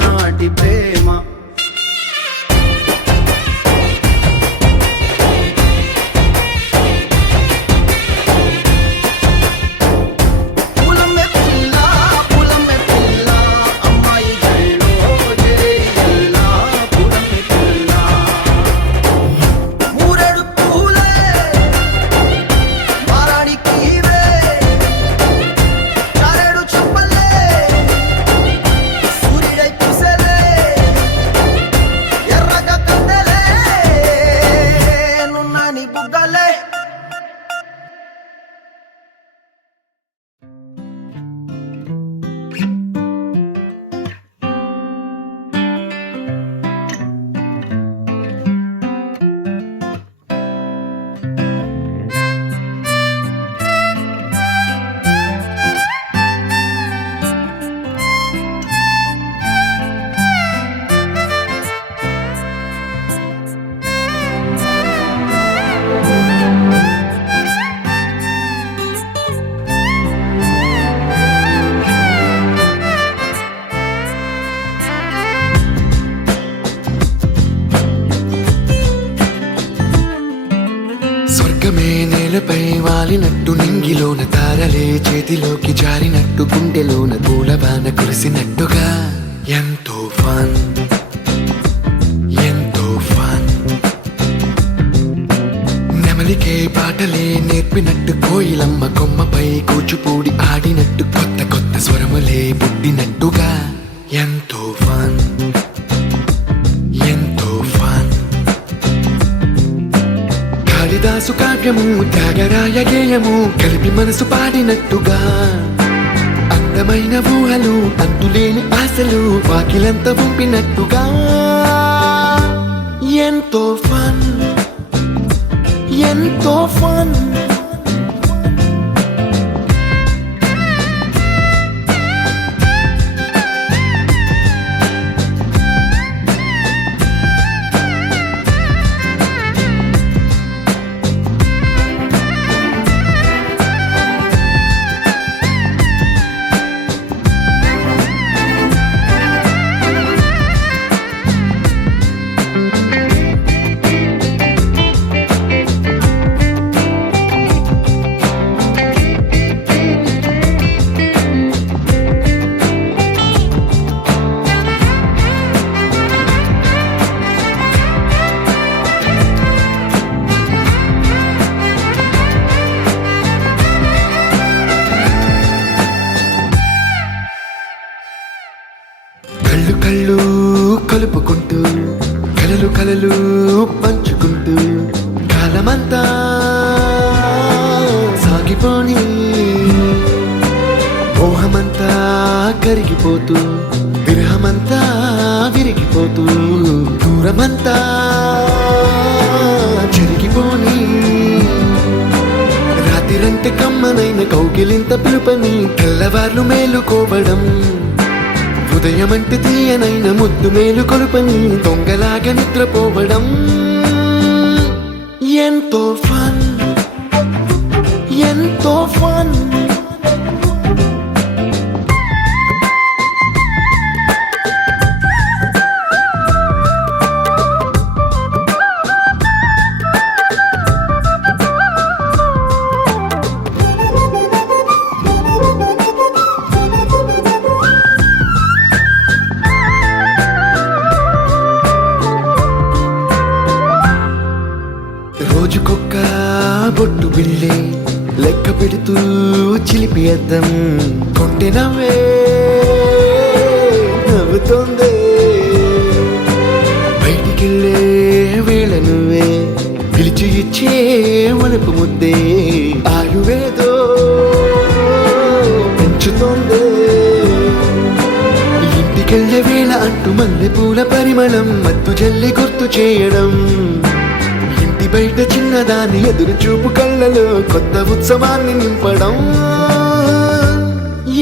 నాటి ప్రేమ పులమ్మె పిల్ల అమ్మాయి గళ్ళో జరేయల్లా పులమ్మె పిల్ల మూరెడు పూలే మారాడికి ఇవే చారెడు చెప్పలే సూర్యుడై పూసలే ఎర్రగా కందలే నున్నాని బుగ్గలే స్వర్గమే నేలపై వాలినట్టు నింగిలోన తారలే చేతిలోకి జారినట్టు గుండెలోన పూలబాన కురిసినట్టుగా ఎంతో ఫన్ ఎంతో ఫన్ నెమలికే పాటలే నేర్పినట్టు కోయిలమ్మ కొమ్మపై కూచిపూడి ఆడినట్టు కొత్త కొత్త స్వరములే పుట్టినట్టుగా ఎంతో ఫన్ ఎంతో ఫన్ కాళిదాసు కావ్యము త్యాగరాయ గేయము కలిపి మనసు పాడినట్టుగా అందమైన ఊహలు అంతులేని ఆశలు వాకిలంతా పంపినట్టుగా ఎంతో ఫన్ ఎంతో ఫన్ కళ్ళు కళ్ళు కలుపుకుంటూ కలలు కలలు పంచుకుంటూ కాలమంతా సాగిపోని మోహమంతా కరిగిపోతూ విరహమంతా విరిగిపోతూ దూరమంతా జరిగిపోని రాత్రిరంటే కమ్మనైన కౌగిలింత పిలుపని తెల్లవార్లు మేలుకోవడం ఉదయమంటే తీయనైన ముద్దు మేలు కొలుపని దొంగలాగా నిద్రపోవడం ఎంతో ఫన్ ఎంతో ఫన్ రోజుకొక్క బొట్టు బిళ్ళే లెక్క పెడుతూ చిలిపి అద్దం కొంటె నవ్వే నవ్వుతోందే బయటికెళ్ళే వేళ నువ్వే పిలిచి ఇచ్చే వనపు ముద్దే ఆయువేదో పెంచుతోందే ఇంటికెళ్ళే వేళ అంటూ మల్లె పూల పరిమళం మత్తు జల్లి గుర్తు చేయడం ఇంటి బయట చిన్నదాని ఎదురు చూపు కళ్ళలో కొత్త ఉత్సవాన్ని నింపడం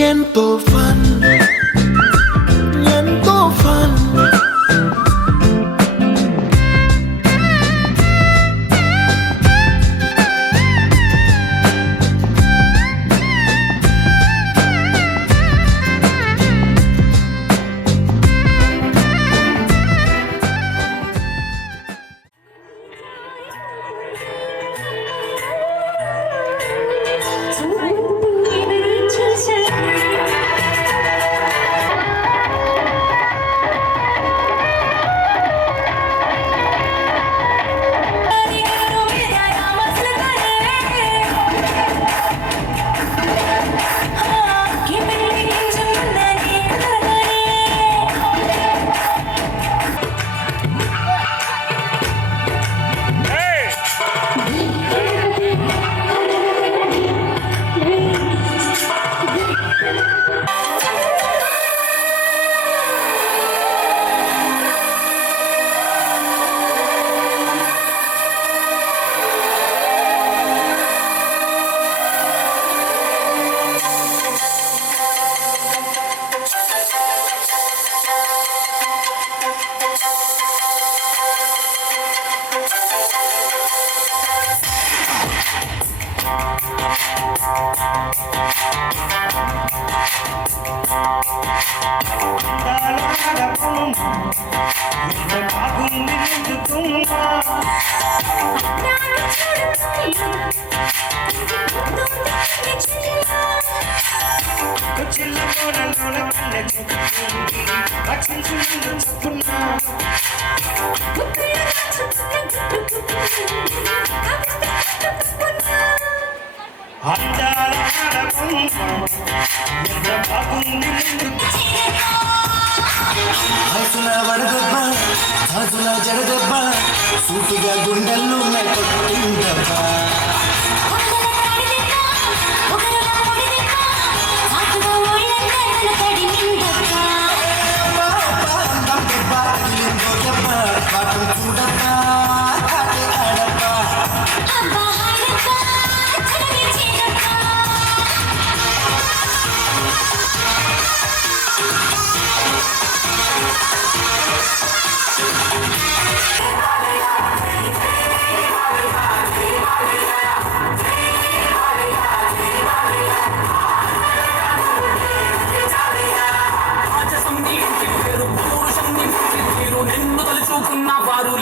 ఎంతో ఫన్, ఎంతో ఫన్. హసుల వడదెబ్బ హసుల జడదెబ్బ సూటిగా గుండెల్లో కొట్టిందబ్బ. వారు